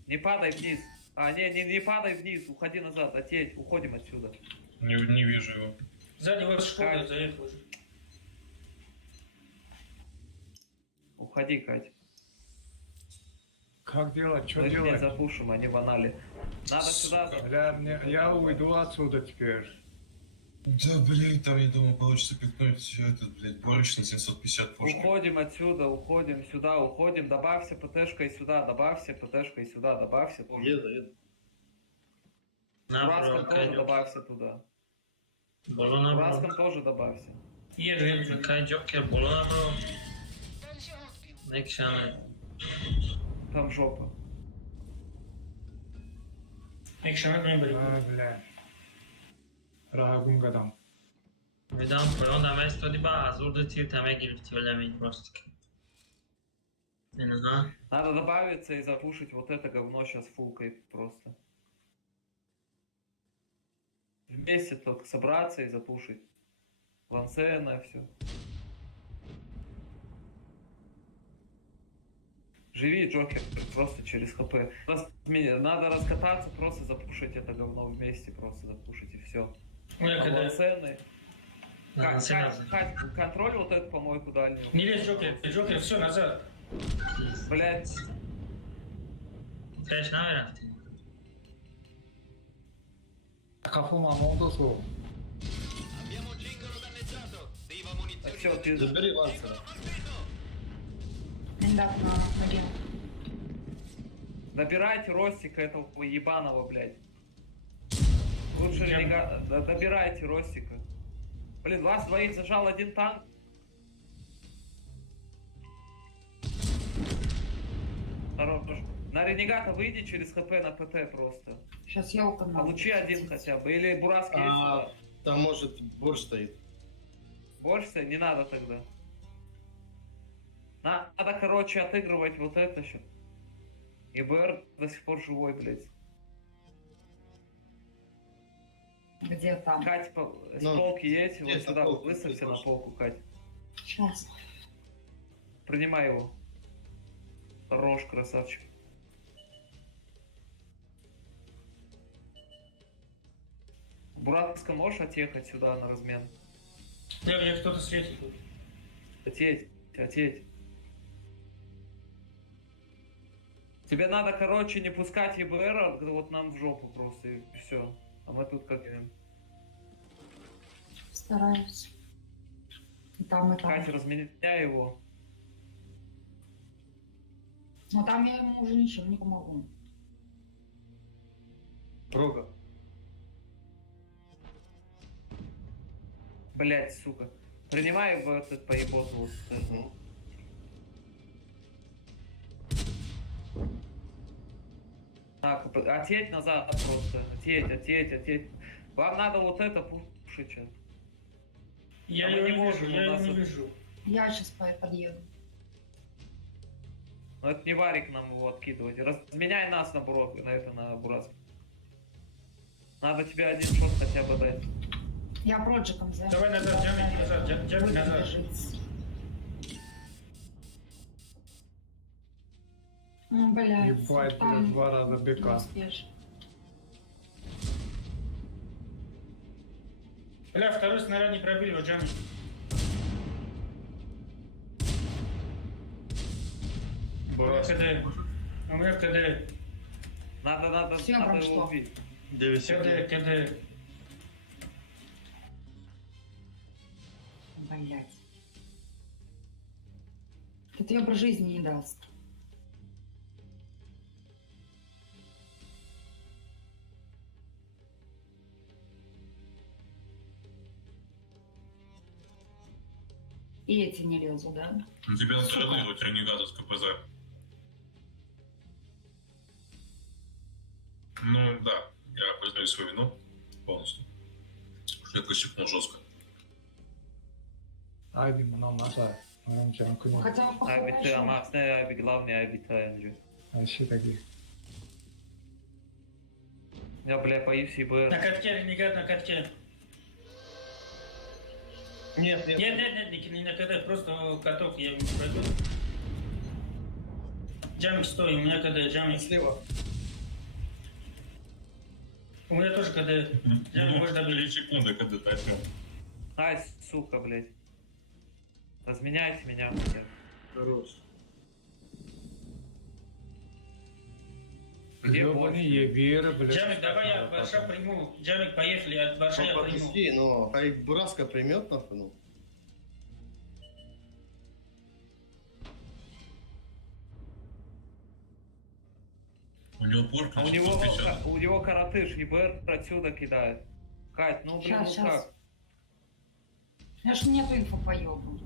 Не падай вниз. Не падай вниз, уходи назад, отъедь, уходим отсюда. Не вижу его. Сзади вас Шкода Кать. заехал уже. Уходи, Кать. Как делать? Что Мы не делать? запушим, они банали. Надо сюда... Бля, я уйду отсюда теперь. Да, блядь, там, я думаю, получится пикнуть этот, блядь, борщ на 750 пушек. Уходим отсюда, уходим сюда, уходим. Добавься ПТшкой сюда, добавься ПТшкой сюда, добавься тоже. Еду. На, Бураском бро, тоже кайдёк. добавься туда. Болона, бро. Бураском тоже добавься. Еду. Кай Джокер, болона, бро. Некшаны. Там жопа. Экшен, не были. Ай, бля. Рагун гадам. Видам, поёнда место диба, азурда тирта мегилифти, олемить просто. Не знаю. Надо добавиться и запушить вот это говно сейчас фулкой просто. Вместе только собраться и запушить. Лансена, все. Живи, Джокер, просто через ХП. Надо раскататься, просто запушить это говно вместе, просто запушить и все. Лансены. Контроль вот эту помойку дальнюю. Не лезь, Джокер, все, назад. Блять. Кэш наверное. Кафума модусу. Все, ты... Забери Лансера. Да, на ноге. Добирайте Ростика этого ебаного, блядь. Лучше Я- ренегата. Добирайте Ростика. Блин, вас двоих зажал один танк. Хорош. На ренегата выйди через ХП на ПТ просто. Сейчас я окна. Получи один хотя бы. Или Бураски есть сюда. Там может борщ стоит. Больше не надо тогда. Надо, короче, отыгрывать вот это еще. ИБР до сих пор живой, блядь. Где там? Кать, с Ну, полки есть, вот есть на сюда полке, высадься есть на тоже. полку, Кать. Сейчас. Принимай его. Хорош, красавчик. Буратска, можешь отъехать сюда на размен? Я кто-то светит. Отъедь. Тебе надо, короче, не пускать ЕБР, вот нам в жопу просто, и все. А мы тут как... Стараюсь. И там, и там. Катя, разменяй его. Но там я ему уже ничем не помогу. Прога. Блять, сука. Принимай в этот поебот вот. Так, отъедь назад просто. Отъедь. Вам надо вот это пушить сейчас. Я А мы его не не можем, вижу, у я его нас не это- вижу. Я сейчас подъеду. Но это не Варик нам его откидывать. Разменяй нас на Бурак, на Бураск. Надо тебе один шот хотя бы дать. Я проджиком за. Давай назад, джамик назад, джамик назад. Блядь. Ебать, там блядь, 2 раза не бека. успеешь. Бля, второй снаряд не пробили, вот джамик. КД. У меня КД. Надо Всё, его прошло. убить. 9 секунд. КД. Блядь. Тут я про жизни не даст. И эти не лезу, да? Ну, тебе надо регулировать ренегата с КПЗ. Ну, да, я признаю свою вину полностью. Что я косякнул жестко. Айби много масай. Рамчан куни. Хотя Айби, ты похоже. амасный, Айби, главный Айби, ты. Айши такие. Я, бля, боюсь ЕБР. На катке, ренегат на катке. Нет. Нет, не на КД, просто каток я не пройду. Джамик стой, у меня КД, джамик. Слева. У меня тоже КД. Джамик можешь 3 добить. секунды, когда ты отнял. Ай, сука, блядь. Разменяйте меня хотя бы. Хорош. Где Ёбаный больше? Егера, блядь. Джамик, давай я Барша приму. Джамик, поехали, от Барша Ну, я приму. подожди, но хай Бураска примет нахуй, ну. У него порк, А у него коротыш, ЕБР отсюда кидает. Кать, ну блин, Щас, ну щас. как? Я ж нету инфопоёбу.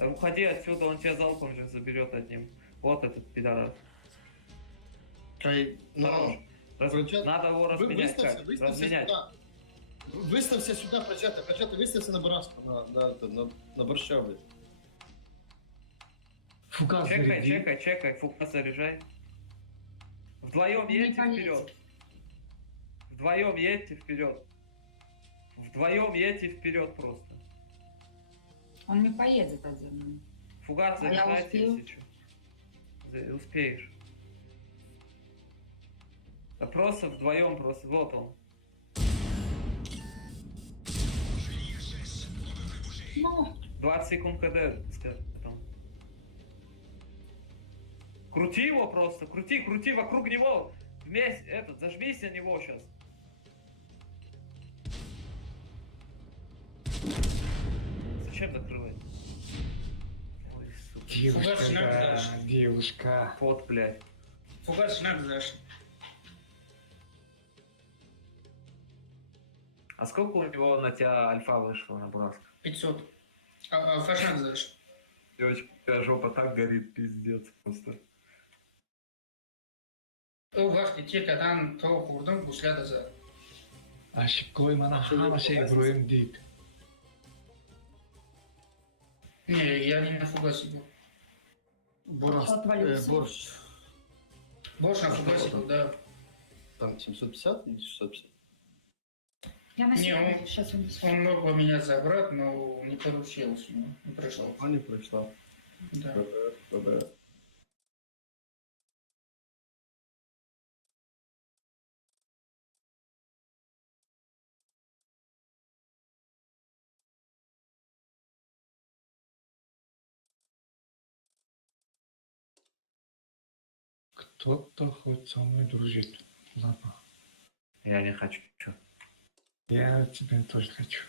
Уходи отсюда, он тебя залпом же заберет одним. Вот этот пидорас. Хай, Хорош. ну, Прочат- Надо его разменять, выставься, Кать. выставься Разменять. сюда. Выставься сюда, прочата, выставься на Бураску, на Борща, блядь. Фугас Чекай, заряди. чекай, фукас заряжай. Вдвоем Не едьте полезет. вперед. Вдвоем едьте вперед. Вдвоем едьте вперед просто. Он не поедет один. Фугас А я заряжайте, успею? если что. Успеешь. Да просто вдвоем просто. Вот он. Ну, 20 секунд КД, скажем. Крути его просто, крути вокруг него. Вместе, зажмись на него сейчас. Зачем закрывать? Ой, сука. Девушка, Фугас надо да, дальше. девушка. Пот, блядь. Фугас шнак дашь. А сколько у него на тебя альфа вышло на Бураск? 500. А фашнак дашь. Девочка, у тебя жопа так горит, пиздец просто. O vaqt chekadan tovuq urdim, bushladi zar. Ашикой мана хама şey Ibrohim deyip. Не, я не на фугасе был. Бурас, Отвалился. Борщ, Больше на фугасе был, да. там 750 или 650? я на Не, себя он- сейчас он... Он мог бы меня забрать, но не получилось у него. Не пришло. А не пришла. Да. ББ. Кто-то хоть со мной дружит. Ладно. Я не хочу. Чё? Я тебя тоже хочу.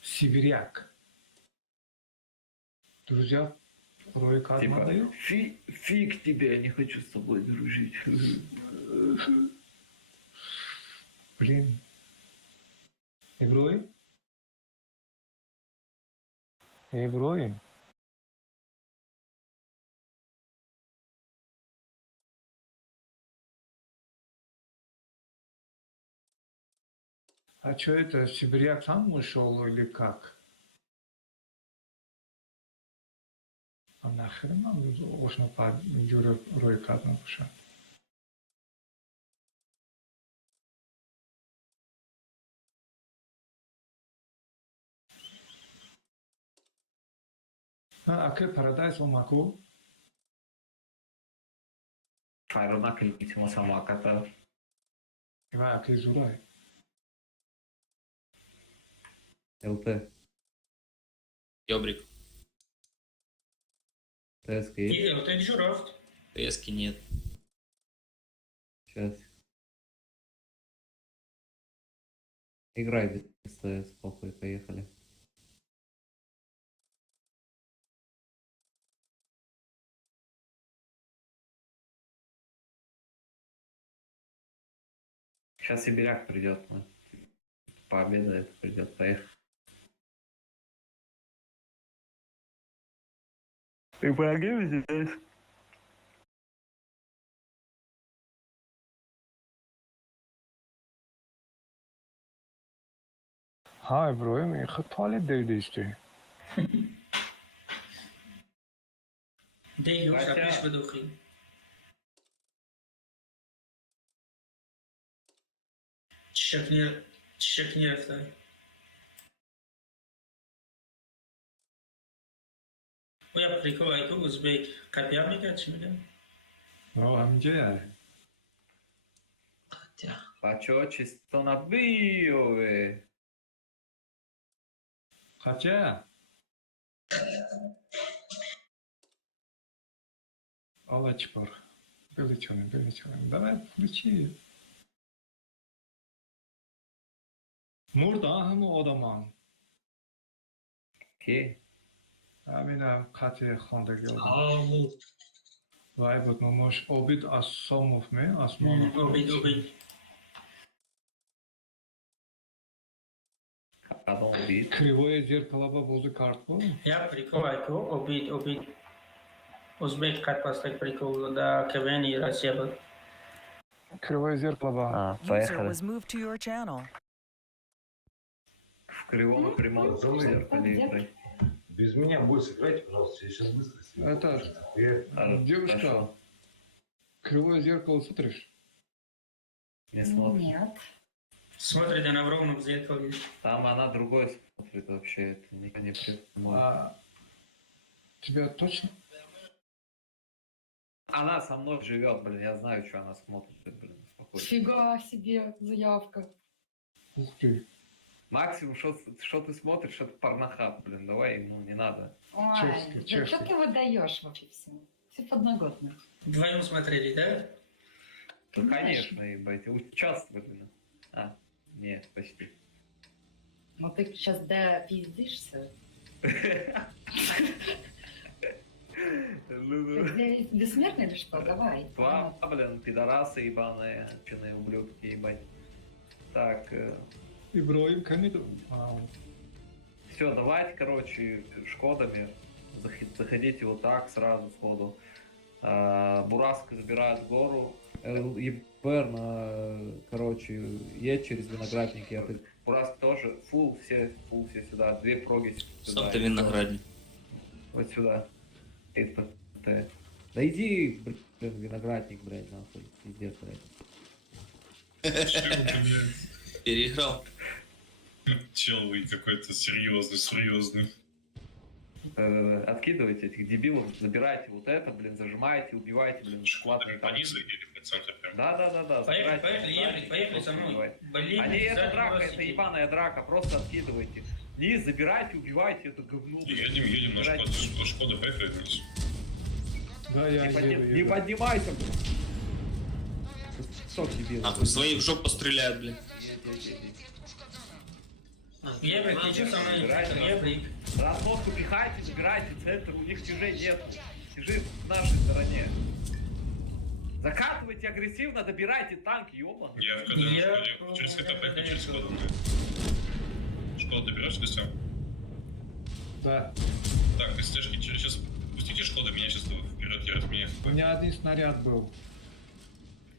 Сибиряк. Друзья, Рой карма даю. Фиг тебе, я не хочу с тобой дружить. Блин. Ibrohim? Ibrohim? А что это, сибиряк сам ушел или как? А нахрен нам нужно по Юре Ройка написать? А que Paradise Omaku? Хайрона кликнуть сама кота. А que Зурай? ЛТ. Ёбрик. ТСК И есть? вот это жирафт. Эски нет. Сейчас. Играй без ТС, похуй, поехали. Сейчас Сибиряк придет, ну, пообедает, придет, поехали. Ты помоги здесь? ها ابراهیم خب toalet değişti. Деги уж Хотя- опять выдохи. Çiçek nefter. O ya prikol aytu Uzbek. Kapıya mı geçmedi? Ну, amca yani. Хотя, Почёчи, что набил, Kaça? Allah çıpar. Перелеченный. Давай, включи. Мурдахм Одаман. Окей. Амина Катя Хондагел. Алу. Вай, вот мы можем обид асомов мы, асманов. Убить. Потом убит. Кривое зеркало бабузы картку. Я прикол, убить. Узбек как поставить прикол, да, КВН и Россия был. Кривое зеркало. Поехали. was moved to your channel. В кривом и прямом зеркале. Без меня будешь играть, пожалуйста, я сейчас быстро себе. Это, девушка, Хорошо. кривое зеркало смотришь? Не смотрит. Нет. Смотрит она в ровном зеркале. Там она другой смотрит вообще. Это никто не придумал. А тебя точно? Она со мной живет, блин. Я знаю, что она смотрит, блин. Спокойно. Фига себе заявка. Ух ты. Максимум, что ты смотришь, это порнохаб, блин. Давай, ну, не надо. Ой, Чешский, да чешский. что ты выдаешь вообще все? Все подноготно. Вдвоем смотрели, да? Ну, конечно, ебать. Участвовали. блин. А, нет, почти. Ну ты сейчас допиздишься. Ты бессмертный или что? Давай. Два, блин, пидорасы ебаные, чины ублюдки, ебать. Так, Ибраим Камидов. все, давайте, короче, шкодами. Заходите вот так сразу сходу. Бураска забирает гору. ЕПР, короче, едет через виноградники. Бураска тоже. Фул все сюда. Две проги сюда. Сам ты виноградник. Вот сюда. Да иди, блин, виноградник, блядь, нахуй. Пиздец, блядь. Переиграл. Чел вы какой-то серьезный. Откидывайте этих дебилов, забирайте вот это, блин, зажимаете, убивайте, блин, бесплатные По танки. низу или по центру прям? Да. Поехали со мной. Блин, А не это сзади драка, вас это сидит. ебаная драка, просто откидывайте. Низ, забирайте, убивайте это говно. блин. Едем на Забирайте. Шкода, поехали вниз. Да, я Не поднимайся, блин. Что дебил? Нахуй, своих в жопу стреляют, блин. Ебрик, ты что со мной? Забирайте. Ебрик. Размовку пихайте, забирайте центр, у них тяжей нету. Тяжи в нашей стороне. Закатывайте агрессивно, добирайте танки, ёбаный. Я в КД, через КТ поехали, через Шкоду. Шкода доберешься, Костян? Да. Так, ты стежки сейчас пустите Шкода, меня сейчас вперед, я разменяю. У меня один снаряд был.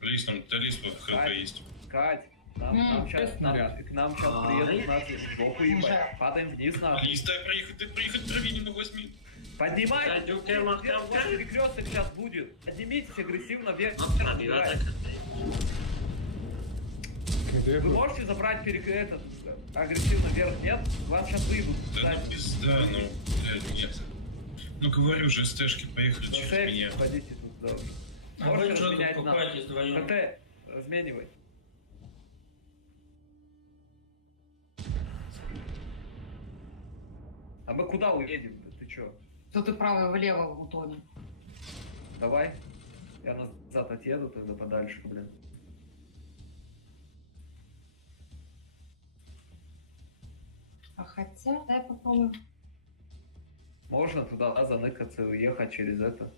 Лист там, лист в ХП есть. Кать, нам сейчас снаряд. приедут, нас сбоку ебать. Падаем вниз, нахуй. Лист, дай проехать траве немного возьми. Поднимайтесь! Перекресток сейчас будет. Поднимитесь агрессивно вверх. КД Вы был. можете забрать этот агрессивно вверх, нет? Вас сейчас выйдут. Да ну пизда, ну, блядь, нет. Ну говорю же, СТшки поехали На через секс меня. пойдите тут, да. А вы Можете что тут разменять нас? купаетесь вдвоем? КТ, разменивай. А мы куда уедем? Ты чё? Тут и право и влево утонем. Давай. Я назад отъеду тогда подальше, блин. А хотя, дай попробуем. Можно туда заныкаться и уехать через это.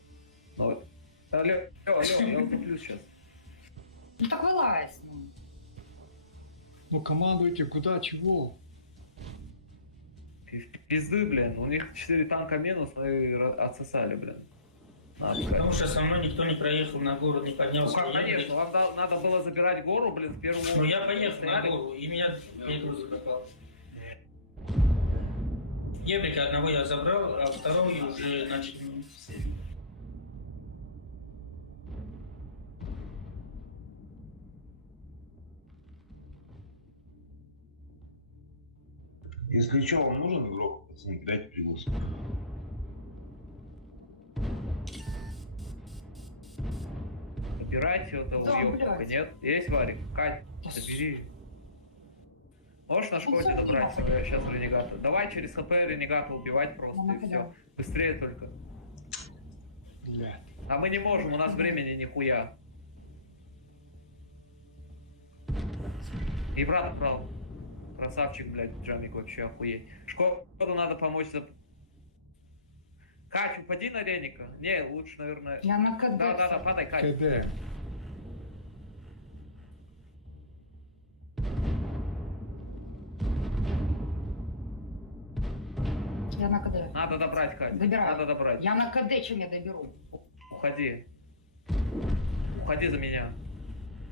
Но... Алло, я куплю сейчас. Ну так вылазь, ну. Ну командуйте, куда, чего? Пизды, блин. У них 4 танка минус, мы отсосали, блин. Надо, Потому что со мной никто не проехал на гору, не ну поднялся. как, Ебрик. конечно, вам надо было забирать гору, блин, в первую Ну очередь. я поехал на Стояли. гору, и меня перегруз попал. Ебрика одного я забрал, а второго уже начали. Если что, вам нужен игрок, пацаны, кидайте приглас. Забирайте этого Да, уёбка, блядь. нет? Есть Варик? Кать, Да забери. Можешь на шкоде забери, добрать нахуй. сейчас ренегата? Давай через ХП ренегата убивать просто Ну, и все. да. Быстрее только. Блядь. А мы не можем, у нас времени нихуя. И брат брал. Красавчик, блядь, Джамик вообще охуеть. Шкоду надо помочь за... Кать, упади на Реника. Не, лучше, наверное... Я на КД. Да, падай, Кать. КД. Я на КД. Надо добрать, Кать. Добираю. Надо добрать. Я на КД, чем я доберу? Уходи. Уходи за меня.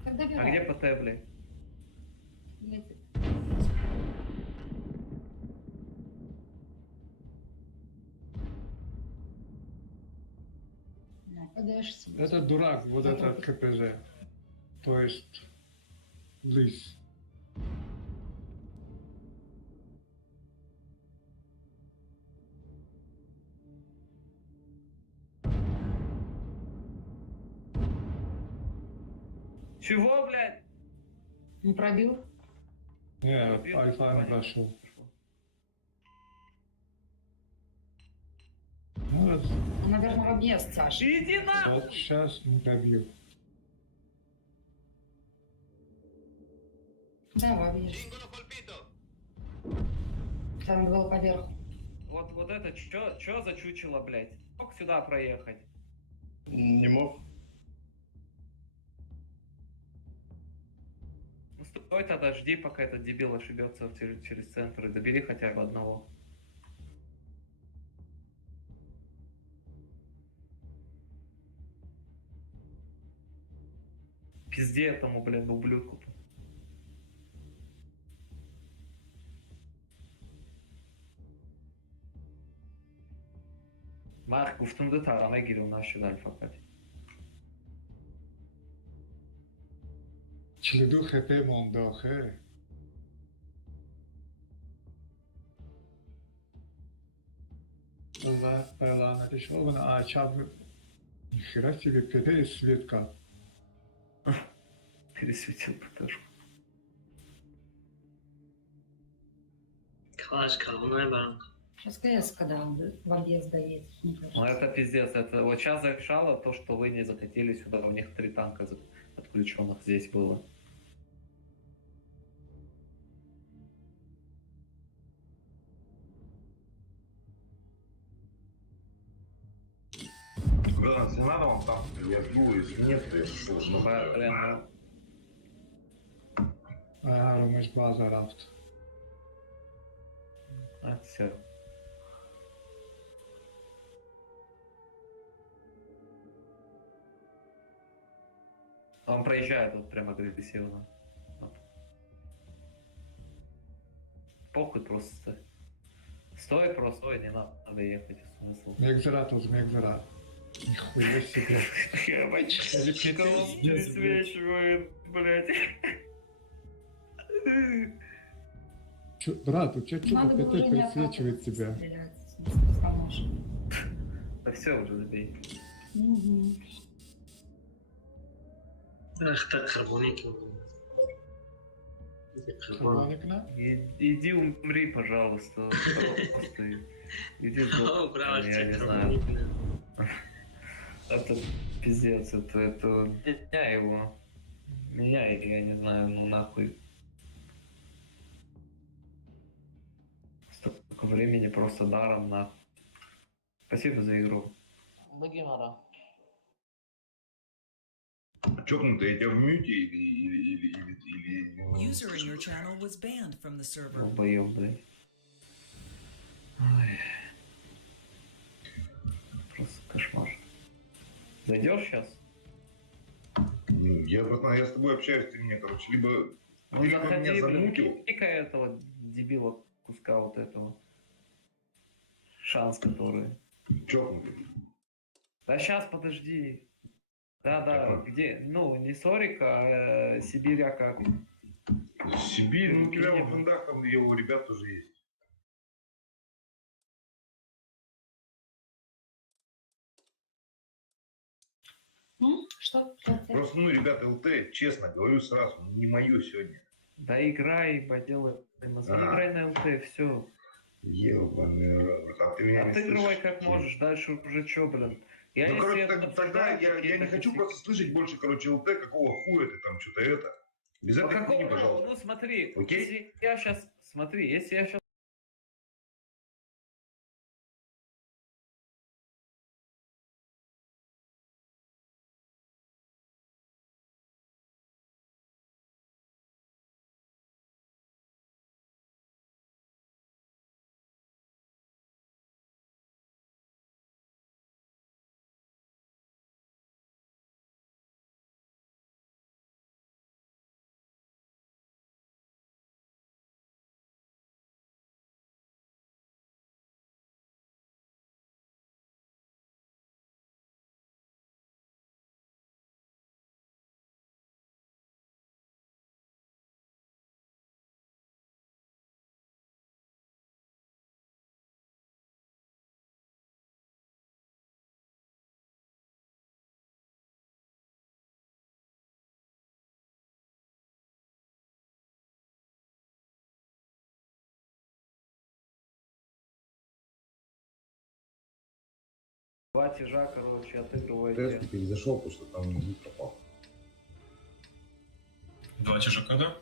Так А добираю. где ПТ, блядь? Блядь. На КДшься. Это дурак, вот этот КПЖ. То есть лыс. Чего, блядь? Не пробил? Не, альфа не прошел. Ну, Наверное, в объезд, Саша. Иди на! вот сейчас не пробил. Да, в объезд. Там был поверху. Вот это, чё за чучело, блядь? Мог сюда проехать? Не мог. Ну стой тогда, жди, пока этот дебил ошибется через центр и добери хотя бы одного. Пизде этому, блядь, ублюдку. Mark, guftum da tarana giriyor aşağıdan fakat. چلدو خپه منداخه الله علامتش اون آچاب нихера себе ПТ и Светка. Пересветил ПТшку. Класс, колонная банк. Сейчас КС, когда он в объезд доедет. мне кажется. Ну это пиздец, это вот сейчас зарешало то, что вы не захотели сюда, у них 3 танка отключенных здесь было. Братан, если надо вам там, я жду, если нет, то я пошел. Ну, Блин, Арумеш база рафт. все. Он проезжает вот прям агрессивно. Вот. Похуй просто. Стой просто, стой, не надо ехать. Смысл. Мегзера тоз мегзера. Нихуя себе. Пересвечивает, блядь. Брат, у тебя что Надо было ПТ уже не присвечивает отталкиваться, тебя? стрелять, в смысле, с помощью. Да все уже забей. Мгм. Ах, так карбоники. Карбоник на? Иди умри, пожалуйста. Просто иди О, сдохни, браво, я не знаю. карбоник. Это пиздец, это меня его. Меня, я не знаю, ну нахуй. Столько времени просто даром, нахуй. Спасибо за игру. Багимара. чокнутый, я тебя в мюте или... User in your channel was banned from the server. Долбоёб, блядь. Ой. Просто кошмар. Зайдешь сейчас? Ну, я, братан, я с тобой общаюсь, ты мне, короче, либо... Ну либо меня заходи, блин, замутил. кика этого дебила куска вот этого. Шанс который. Чокнутый. Да сейчас, подожди. Да, Какой? где? Ну, не Сорик, а Сибирь, а как? Сибирь, ну у тебя Видимо. во френдах там его ребят тоже есть. Что? Просто, ну, ребята, ЛТ, честно, говорю сразу, не мое сегодня. Да играй, ебать, делай мозги. А. Играй на ЛТ, все. Ебаный рот, братан, ты меня не Отыгрывай слышишь? как можешь, дальше уже чё, блин. Я Ну, если короче, это тогда я не какие-то хочу фиксы- просто слышать больше, короче, ЛТ, какого хуя ты там что-то это. Без Ну, этой хуйни, какого? пожалуйста. Ну смотри, Окей? если я сейчас, смотри, если я сейчас два тяжа, короче, отыгрываете. Тест перезашел, потому что там звук пропал. 2 тяжака, да?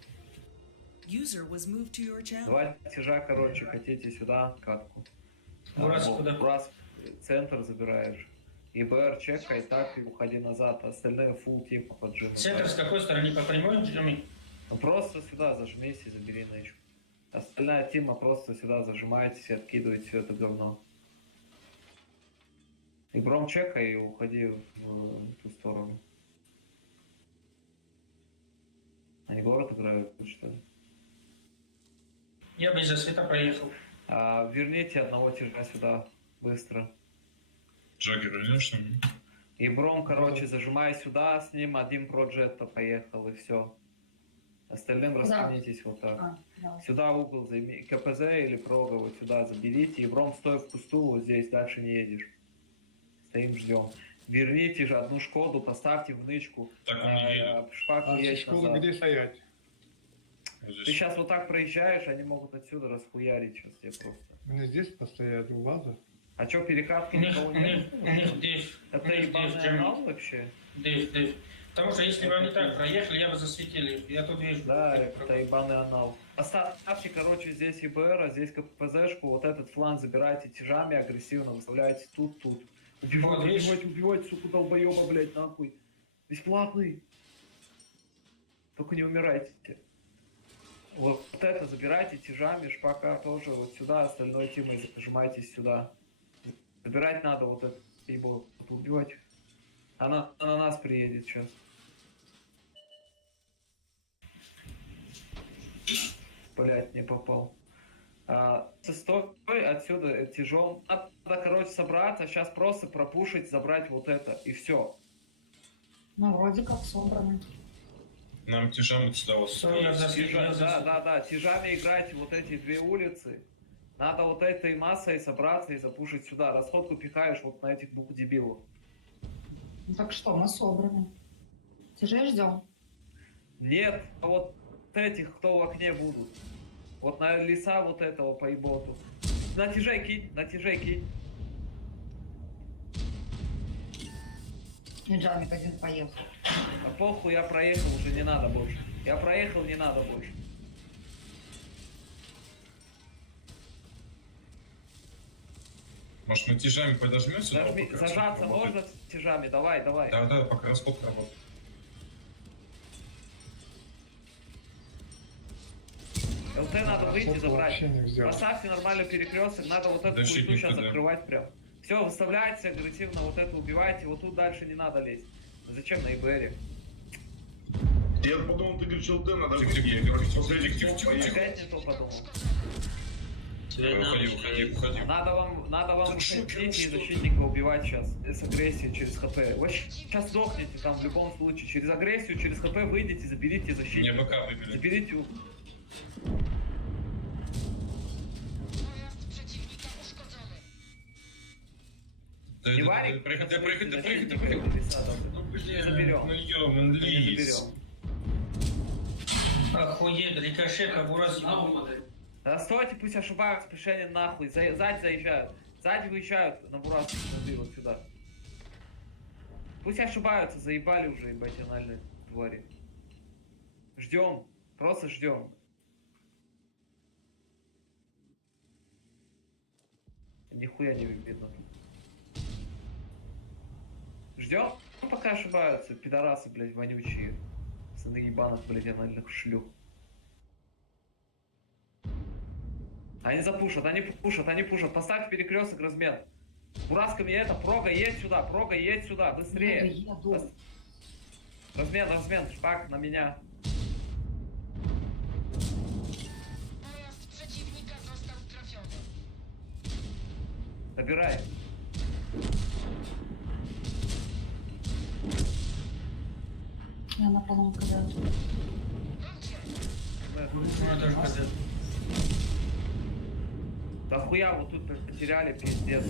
User was moved to your channel. Два тяжа, короче, хотите сюда, катку. Бурас Вот, куда? Бурас центр забираешь. ИБР чекай, так и уходи назад. Остальные фул типа поджимы. Центр с какой стороны? По прямой жми? Ну просто сюда зажмись и забери нычку. Остальная тима просто сюда зажимаетесь и откидываете все это говно. И бром чекай и уходи в ту сторону. Они город играют, что ли? Я без засвета проехал. Верните одного тяжа сюда, быстро. Джаггер вернешься? И бром, короче, зажимай сюда, с ним один проджетто поехал, и все. Остальным Да. распрямитесь вот так. Да. Сюда угол займи, КПЗ или прога вот сюда заберите, и бром стой в пусту, вот здесь, дальше не едешь. Стоим, ждем. Верните же одну Шкоду, поставьте в нычку. Так он не едет. Шпаку А едь школы назад. где стоять? Вот здесь. Ты сейчас вот так проезжаешь, они могут отсюда расхуярить сейчас тебе просто. Мне здесь постоять у базы. А чё, перекатки У них, никого у нет? них, у них Дэйв. У Это них Дэйв ебаный Джерми. анал вообще? Дэйв. Потому что если бы они так проехали, я бы засветил их. Я тут вижу. Да, это ебаный анал. Оставьте, короче, здесь ИБР, а здесь КПЗшку, вот этот фланг забирайте тяжами агрессивно, выставляете тут. Вот, видишь? Убивайте, сука, долбоеба, блядь, нахуй. Бесплатный. Только не умирайте. Вот это забирайте тяжами, шпака тоже вот сюда, остальной тимой зажимайтесь сюда. Забирать надо вот это, ебо, убивать. Она на нас приедет сейчас. Блять, не попал. Стой отсюда тяжом. Надо, короче, собраться, сейчас просто пропушить, забрать вот это, и все. Ну, вроде как собраны. Нам тяжам сюда вот Всё, я ставить. засветил. Да, тяжами играть вот эти две улицы. Надо вот этой массой собраться и запушить сюда. Расходку пихаешь вот на этих двух дебилов. Ну, так что, мы собраны. Тяжей ждем. Нет, а вот этих, кто в окне будут. Вот на леса вот этого поеботу. На тяжей кинь. И Джамик один поехал. А похуй, я проехал, уже не надо больше. Я проехал, не надо больше. Может, мы тяжами подожмемся? Зажаться можно с тяжами? Давай. Да, пока расходка работает. ЛТ надо выйти Расходку забрать. вообще не взял. Поставьте нормально перекресток, надо вот эту Защитник хуйту сейчас туда. закрывать прям. Все, выставляйте агрессивно, вот это убивайте, вот тут дальше не надо лезть. Зачем на ИБРе? Я подумал, ты говоришь, ЛТ надо Тихо, выйти. тихо, тихо, Последний тихо, слов тихо, поехал. Опять не то подумал. Уходи. Надо вам Ты шо, уходить и что ты? защитника убивать сейчас с агрессией через ХП. Вы сейчас сдохнете там в любом случае. Через агрессию, через ХП выйдите, заберите Мне защитника. БК выбили. Заберите. Не варик. Проехать. Ну, блин, Заберем. ну ёман, Не лис. заберем. Охуеть, рикошет, как Бурас. Да стойте, пусть ошибаются, пришельцы нахуй. Сзади заезжают. Сзади выезжают на Бураску, смотри, вот сюда. Пусть ошибаются, заебали уже, ебать, анальные твари. Ждем, просто ждем. Нихуя не видно. Ждем, пока ошибаются, пидорасы, блядь, вонючие. Сыны ебаных, блядь, анальных шлюх. Они запушат, они пушат, они пушат. Поставь перекресток, размен. Бурасками это, прога, едь сюда, быстрее. Еду. Размен, шпак на меня. Добирай. Я на полном КД. Да хуя, вот тут потеряли, пиздец.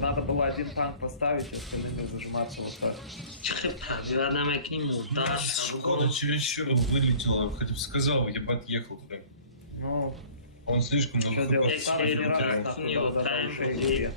Надо было один танк поставить, остальными зажиматься вот так. Одна к нему, да. Шкода чересчур вылетела, хотя бы сказал, я бы отъехал туда. Ну, Он слишком много что делать? хп. Старый не раз, нахуй, до ушей.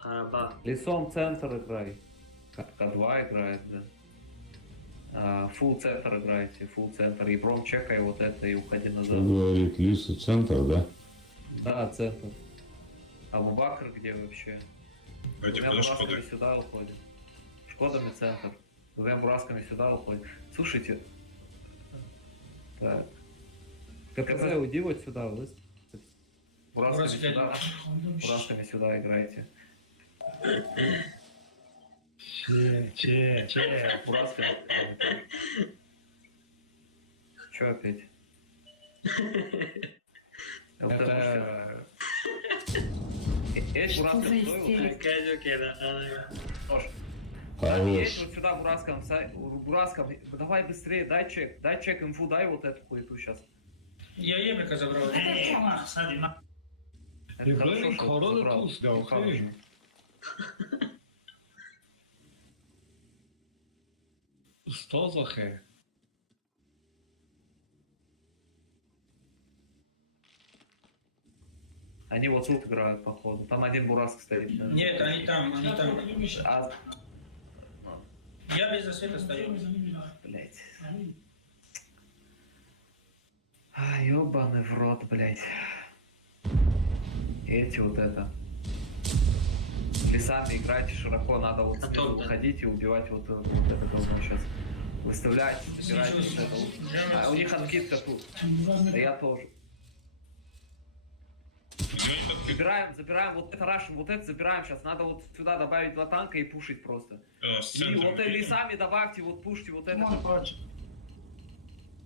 Араба. Лесом центр играй. К2 играет, да. Фулл центр играйте, фулл центр. И бром чекай вот это и уходи Что назад. говорит Лиса, центр, да? Да, центр. А Бубакр где вообще? Пойди Двумя куда бурасками Шкода? сюда уходит. Шкодами центр. Двумя бурасками сюда уходит. Слушайте. Так. КПЗ, уйди вот сюда, вы. Бурасками сюда. Бурасками сюда играйте. Че. Бурасками. Чё опять? Это... Есть Что бураском, за стой, истерика? Окей, да. Нож. Хорош. Есть вот сюда бураском. Давай быстрее, дай чек инфу, дай вот эту хуету сейчас. Я Ебрика забрал. Это хорошо, что Корона забрал. туз, да, окей. Что за хэ? Они вот тут играют, походу. Там один бураск стоит. Нет, они там. А, Я без засвета стою. блять. А, ёбаный в рот, блять. Эти вот это. Лесами играйте широко, надо вот снизу выходить и убивать вот это говно сейчас. Выставлять, забирать вот это вот. А у них анкитка тут. Да я тоже. Забираем вот это рашим, вот это забираем сейчас. Надо вот сюда добавить 2 танка и пушить просто. И вот лесами добавьте, вот пушьте вот это. Вон прочь.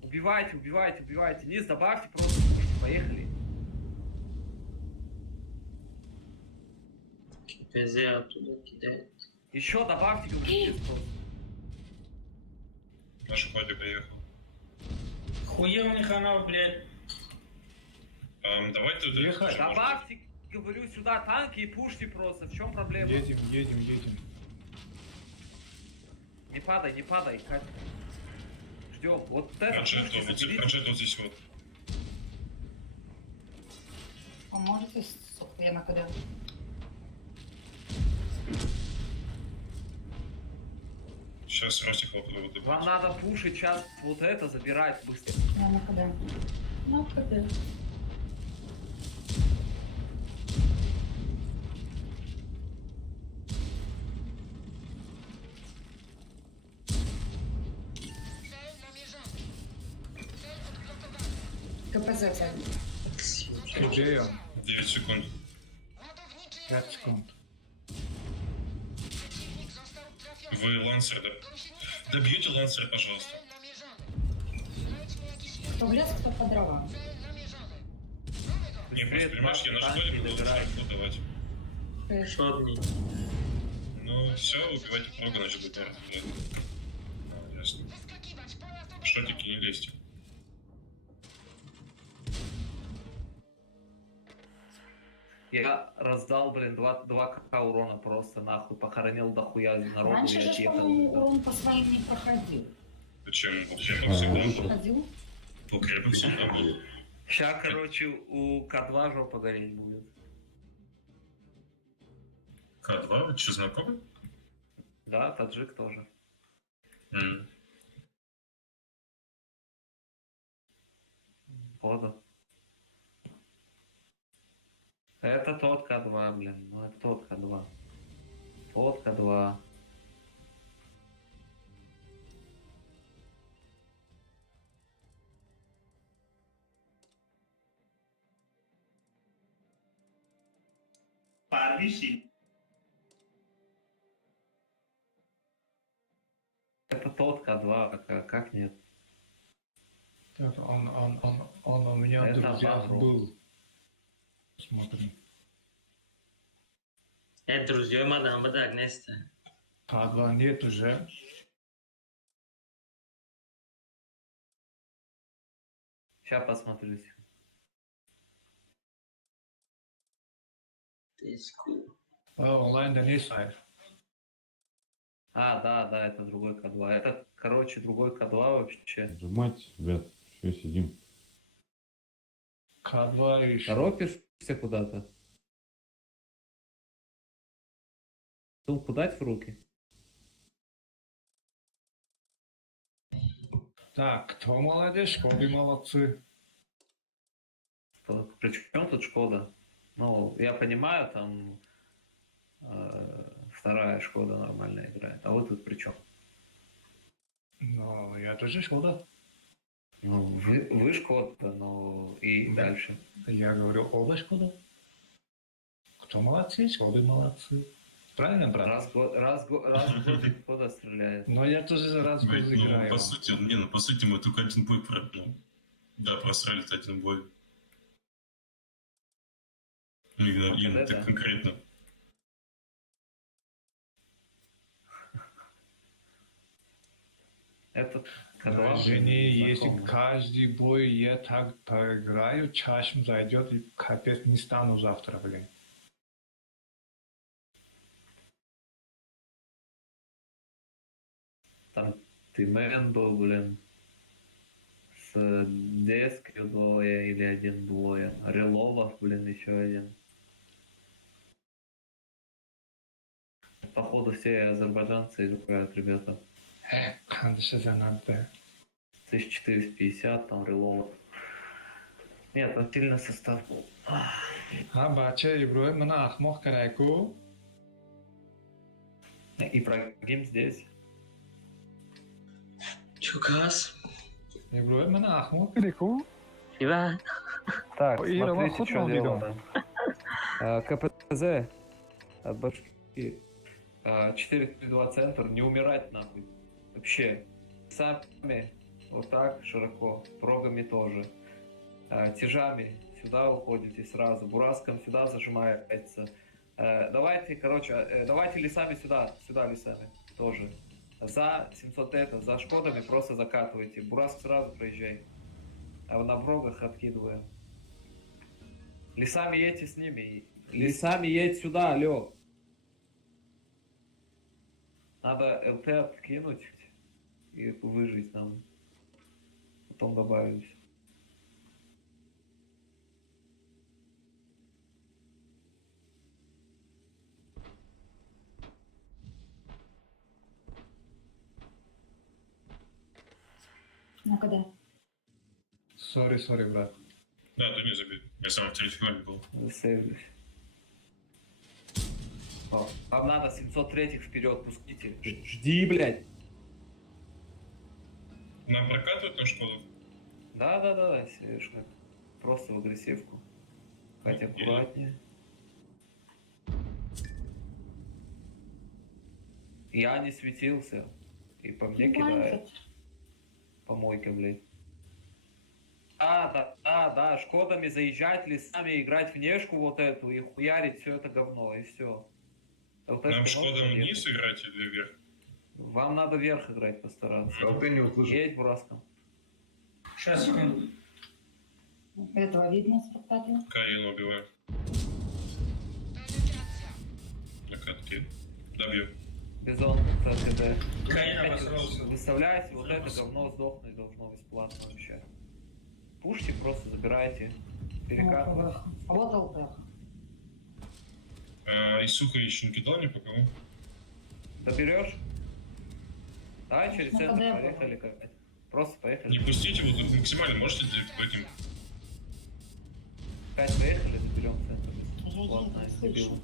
Убивайте. Низ добавьте, просто пушьте, поехали. КПЗ оттуда кидает. Еще добавьте низ просто. На Шкоде поехал. Хуя у них она, блядь. Давай ты... Ехать. Добавьте, говорю, сюда танки и пушьте просто. В чем проблема? Едем. Не падай, Катя. Ждем. Вот это Проджет, пушьте, вот заберите. проджет вот здесь вот. Поможете, сука, я на КД. Сейчас Ростик лопну вот Вам надо пушить сейчас вот это, забирать быстро. Я на КД. Ну, КД. КПЗ взяли. Киджеем. 9 секунд. 5 секунд. Вы лансер, да? Добьете лансера, пожалуйста. Кто в лес, кто по дрова. Не, просто понимаешь, я на школе буду давать. Шотный. Ну, все, убивайте прога, значит, будет блядь. Ясно. Шотики не лезьте. Я раздал, блин, 2к урона просто, нахуй. Похоронил дохуя народу Раньше и же, отъехал. по-моему, урон по своим не проходил. Зачем? По крепам всегда. Проходил? По крепам всегда был. Сейчас, короче, у К2 жопа гореть будет. К2, вы что, знакомы? Да, таджик тоже. Походу. Это тот К2, блин. Ну это тот К2. Тот К2. Это тот К2, как нет? Так, он у меня в Это друзьях Авро. был. Смотри. Друзья, мадам, бадак, Неста. К2 нет уже. Сейчас посмотрю. Онлайн да не сайт. Да, это другой К2. Это, короче, другой К2 вообще. Мать, ребят, все сидим. К2 еще. Торопишься куда-то? Сумку дать в руки? Так, кто молодец, Шкоды молодцы. При чем тут Шкода? Ну, я понимаю, там вторая Шкода нормально играет. А вы тут при чем? Ну, я тоже Шкода. Ну, вы Шкода, но и дальше. Я говорю, оба Шкода. Кто молодцы, Шкоды молодцы. Правильно, брат? Раз в год Шкода стреляет. Но я тоже раз в год Ну, играю. по сути, мы только один бой да, просрали-то один бой. Именно так конкретно. Это Жене, если каждый бой я так проиграю, чашем зайдет и капец не стану завтра, блин. Там Тимен был, блин, с Дескью двое или один двое. Реловов, блин, еще один. Походу все азербайджанцы играют, ребята. Kandışı zanaddı. 1450 там Реловов. Нет, там сильный состав был. Ha, бача İbrahim bana ahmak karayku. Ибрагим здесь. Чукас. İbrahim bana ahmak karayku. Иван. Так, Ой, смотрите, охотно что увидел. делаем. КПЗ от башки. 4-2 центр, не умирать нахуй. Вообще. Сами вот так широко, прогами тоже. Тяжами сюда уходите сразу, бураском сюда зажимается. Давайте, короче, давайте лесами сюда лесами тоже. За 700 это, за Шкодами просто закатывайте. Бураск сразу проезжай. А на брогах откидываем. Лесами едьте с ними. Лесами едь сюда, алё. Надо ЛТ откинуть и выжить нам. Потом добавить. Ну, когда? Sorry, брат. Да, ты не забей. Я сам в телефоне был. Засейвлюсь. О, вам надо 703 вперед пустите. Жди, блядь. Нам прокатывают на Шкоду? Да, Сережка. Просто в агрессивку. Хоть аккуратнее. Я не светился. И по мне кидает. Помойка, блядь. Да, Шкодами заезжать, лесами играть внешку вот эту и хуярить все это говно, и все. Нам Шкодом вниз играть или вверх? Вам надо вверх играть постараться. А ты не услышал. Едь бураском. Сейчас, секунду. Этого видно с прокатом. Карину убиваю. На катке. Добью. Бизон, ТТД. Карина обосрался. Выставляйте, вот это говно сдохнуть должно бесплатно вообще. Пушьте, просто забирайте. Перекатывайте. А вот ЛТ. И сука еще не кидал ни по кому? Доберешь? Давай через Ну, центр когда я поехали как-то. Просто поехали. Не пустите его тут максимально, можете этим? 5 поехали, заберем центр. Я Бесплатно, еду, эти слышу. дебилы.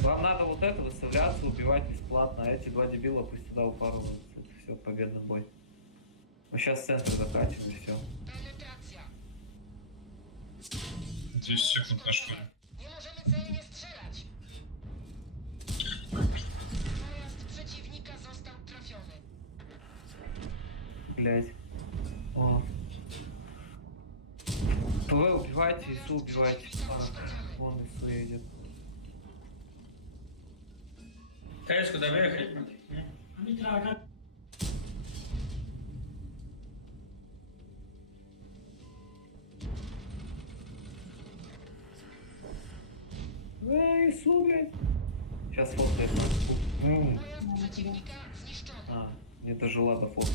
Вам надо вот это выставляться, убивать бесплатно, а эти два дебила пусть туда упарываются. Все, победный бой. Мы сейчас центр закатим и все. 10 секунд на Шкоде. Nie możemy celnie strzelać. Pojazd przeciwnika został trafiony. Блять. О. Вы убивайте, ИСУ убивайте. Вон ИСУ едет. КС куда выехать? ИСУ, блядь. Сейчас фоткает. Pojazd przeciwnika zniszczony. А, не дожила до фото.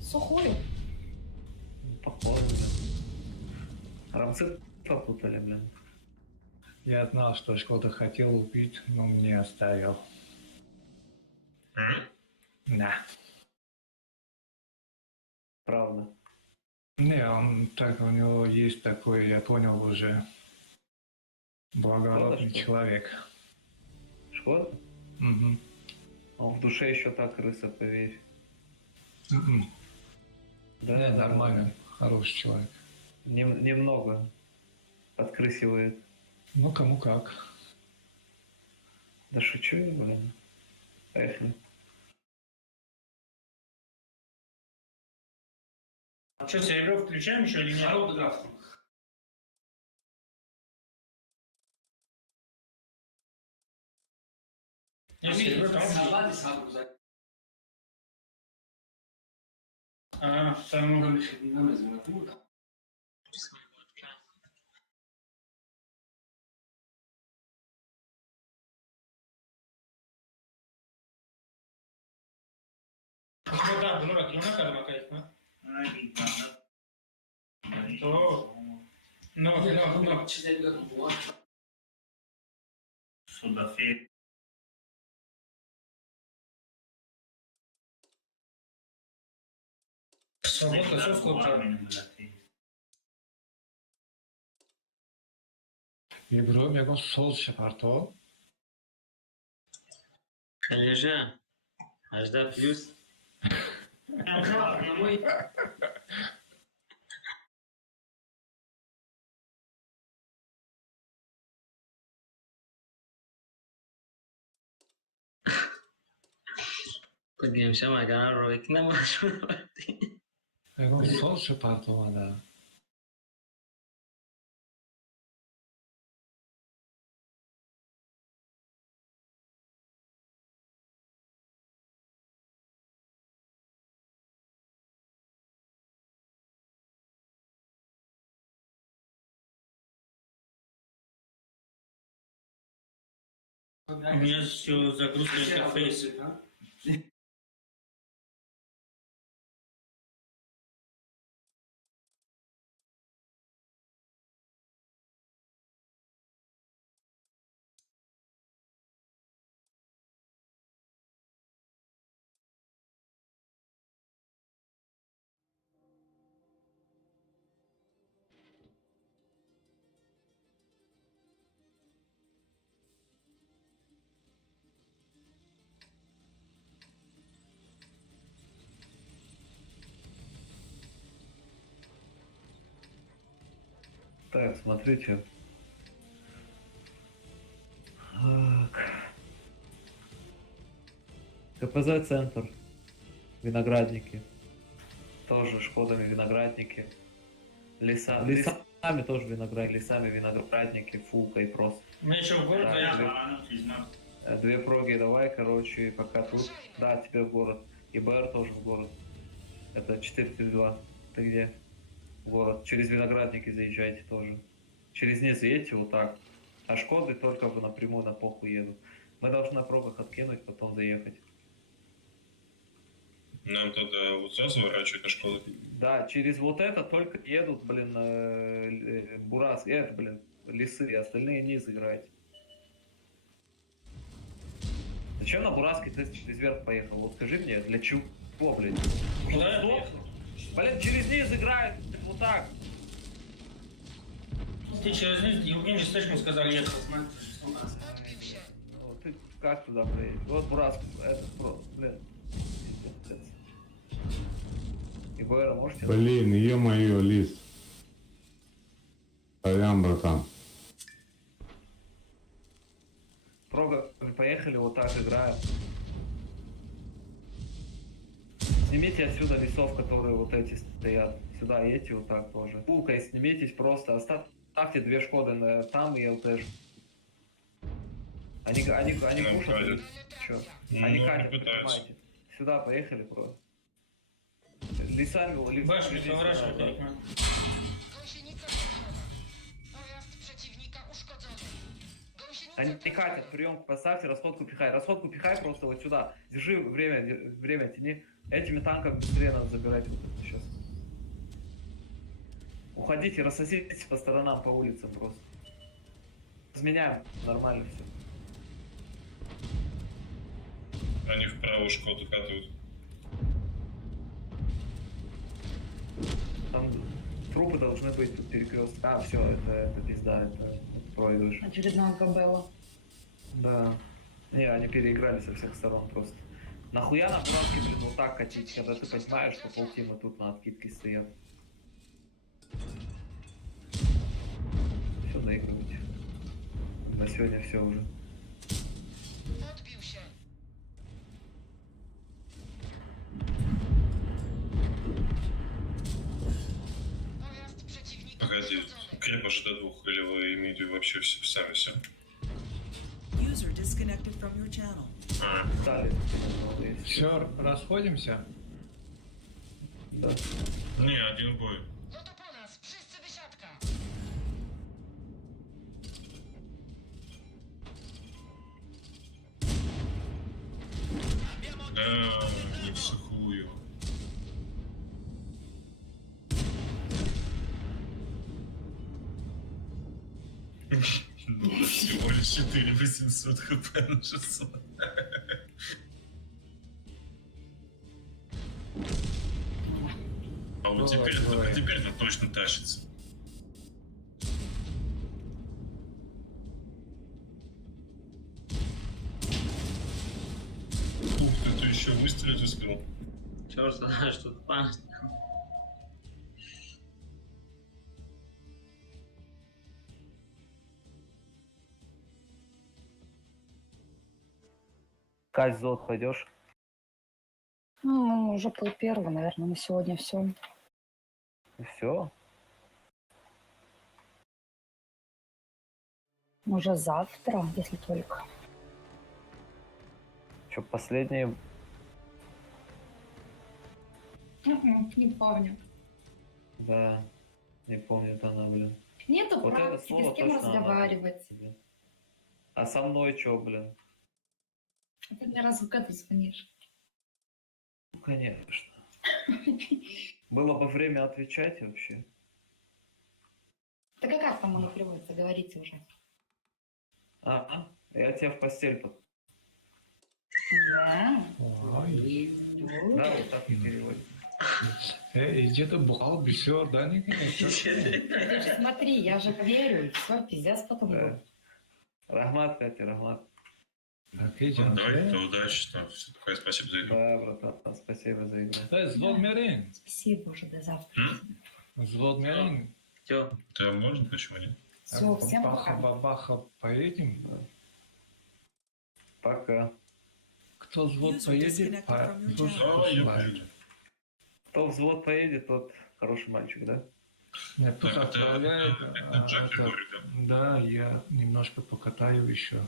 Сухую. Походу, блин. Рамсы попутали, блин. Я знал, что Шкода хотел убить, но мне оставил. Да. Правда. Не, он так, у него есть такой, я понял уже, благородный Шкода, что? человек. Шкода? Мгм. Он в душе еще так крыса, поверь. Мгм. Да, Не, нормально, хороший человек. Немного подкрысивает. Ну, кому как. Да шучу я, блин. Поехали. Что, серебро включаем еще или нет? Нет, серебро там. Там... Да, дурак, я на кадр кайф, no. Sudah fit. Свобода, все слушаю. Игру мегон сол шапарто. Лежа. Ажда плюс. Поднимемся, Магана Ройк на вашу. Мегон сол шапарто, да. У меня все загрузка интерфейса. Так, смотрите. КПЗ центр. Виноградники. Тоже Шкодами виноградники. Лесами тоже виноградники. Лесами виноградники. Фулкой просто. Мы еще в город Да, две проги давай, короче, пока тут. Да, тебе в город. И БР тоже в город. Это 432. Ты где? В город. Через виноградники заезжайте тоже. Через низ едете вот так. А Шкоды только напрямую на похуй едут. Мы должны на прогах откинуть, потом заехать. Нам тогда вот сюда заворачивать на школу. Да, через вот это только едут, блин, Бурас, лесы, остальные низ играть. Зачем на Бураске ты через верх поехал? Вот скажи мне, для чего, блин? Куда я поехал? Блин, через низ играет, вот так. Ты через низ, Евгений слишком сказал ехал. Вот ты как туда проедешь? Вот Бураск, это просто, блин. И БР можете? Блин, ё-моё, Лис. Сорян, братан. Прога, поехали, вот так играем. Снимите отсюда лесов, которые вот эти стоят. Сюда едьте вот так тоже. Пулкой снимитесь просто, оставьте две Шкоды там и ЛТш. Они кушают. Чё? Они катят, понимаете. Сюда поехали просто. Лесами, Башня не поворачивай. Gąsienica trafiona. Pojazd przeciwnika uszkodzony. Они не катят, приемку поставьте, расходку пихай просто вот сюда. Держи время тяни. Этими танками быстрее надо забирать вот это сейчас. Уходите, рассоситесь по сторонам, по улицам просто. Изменяем, нормально все. Они в правую Шкоду катают. Там трупы должны быть тут перекрестки. А, все, это пизда, это пройдешь. Очередная габела. Да. Не, они переиграли со всех сторон просто. Нахуя на бураске, блин, вот так катить, когда ты понимаешь, что полтима тут на откидке стоят. Все, доигрывайте. На сегодня все уже. Odbił się. Pojazd przeciwnika Погоди, uszkodzony. крепость до двух, или вы имеете в виду вообще сами все? User disconnected from your channel. Дали. Все, расходимся? Да. Не, один бой. No to po nas, wszyscy wysiadka. Да, не в сухую. Ну, всего лишь 4800 хп на 600. А вот теперь-то точно тащится. Ух ты еще выстрелить успел. Черт знает, что там. Кать, зод пойдешь? Ну, уже пол первого, наверное, на сегодня все. Все. Уже завтра, если только. Че, последние? Не помню. Да. Не помню, она, блин. Нету Вот это практики, слово с кем точно надо. разговаривать. А со мной что, блин? Ты мне раз в году звонишь. Ну, конечно. Было бы время отвечать вообще. Так а как там оно приводится? Говорите уже. Я тебя в постель Да. Ой. Да, вот так и переводит. Где-то бухал, бисер, да, Ты же смотри, я же верю, и все, пиздец потом будет. Рахмат, Катя, Рахмат. Давай, удачи, там, все такое, спасибо за игру. Да, братан, спасибо за игру. Зводмерин. Спасибо уже, до завтра. Зводмерин. Все. Да, можно, почему нет? Все, всем пока. Бабаха поедем? Пока. Кто взвод поедет? Кто взвод поедет, тот хороший мальчик, да? Нет, тут Так, отправляет. это Джек Григорий, да? Да, я немножко покатаю еще.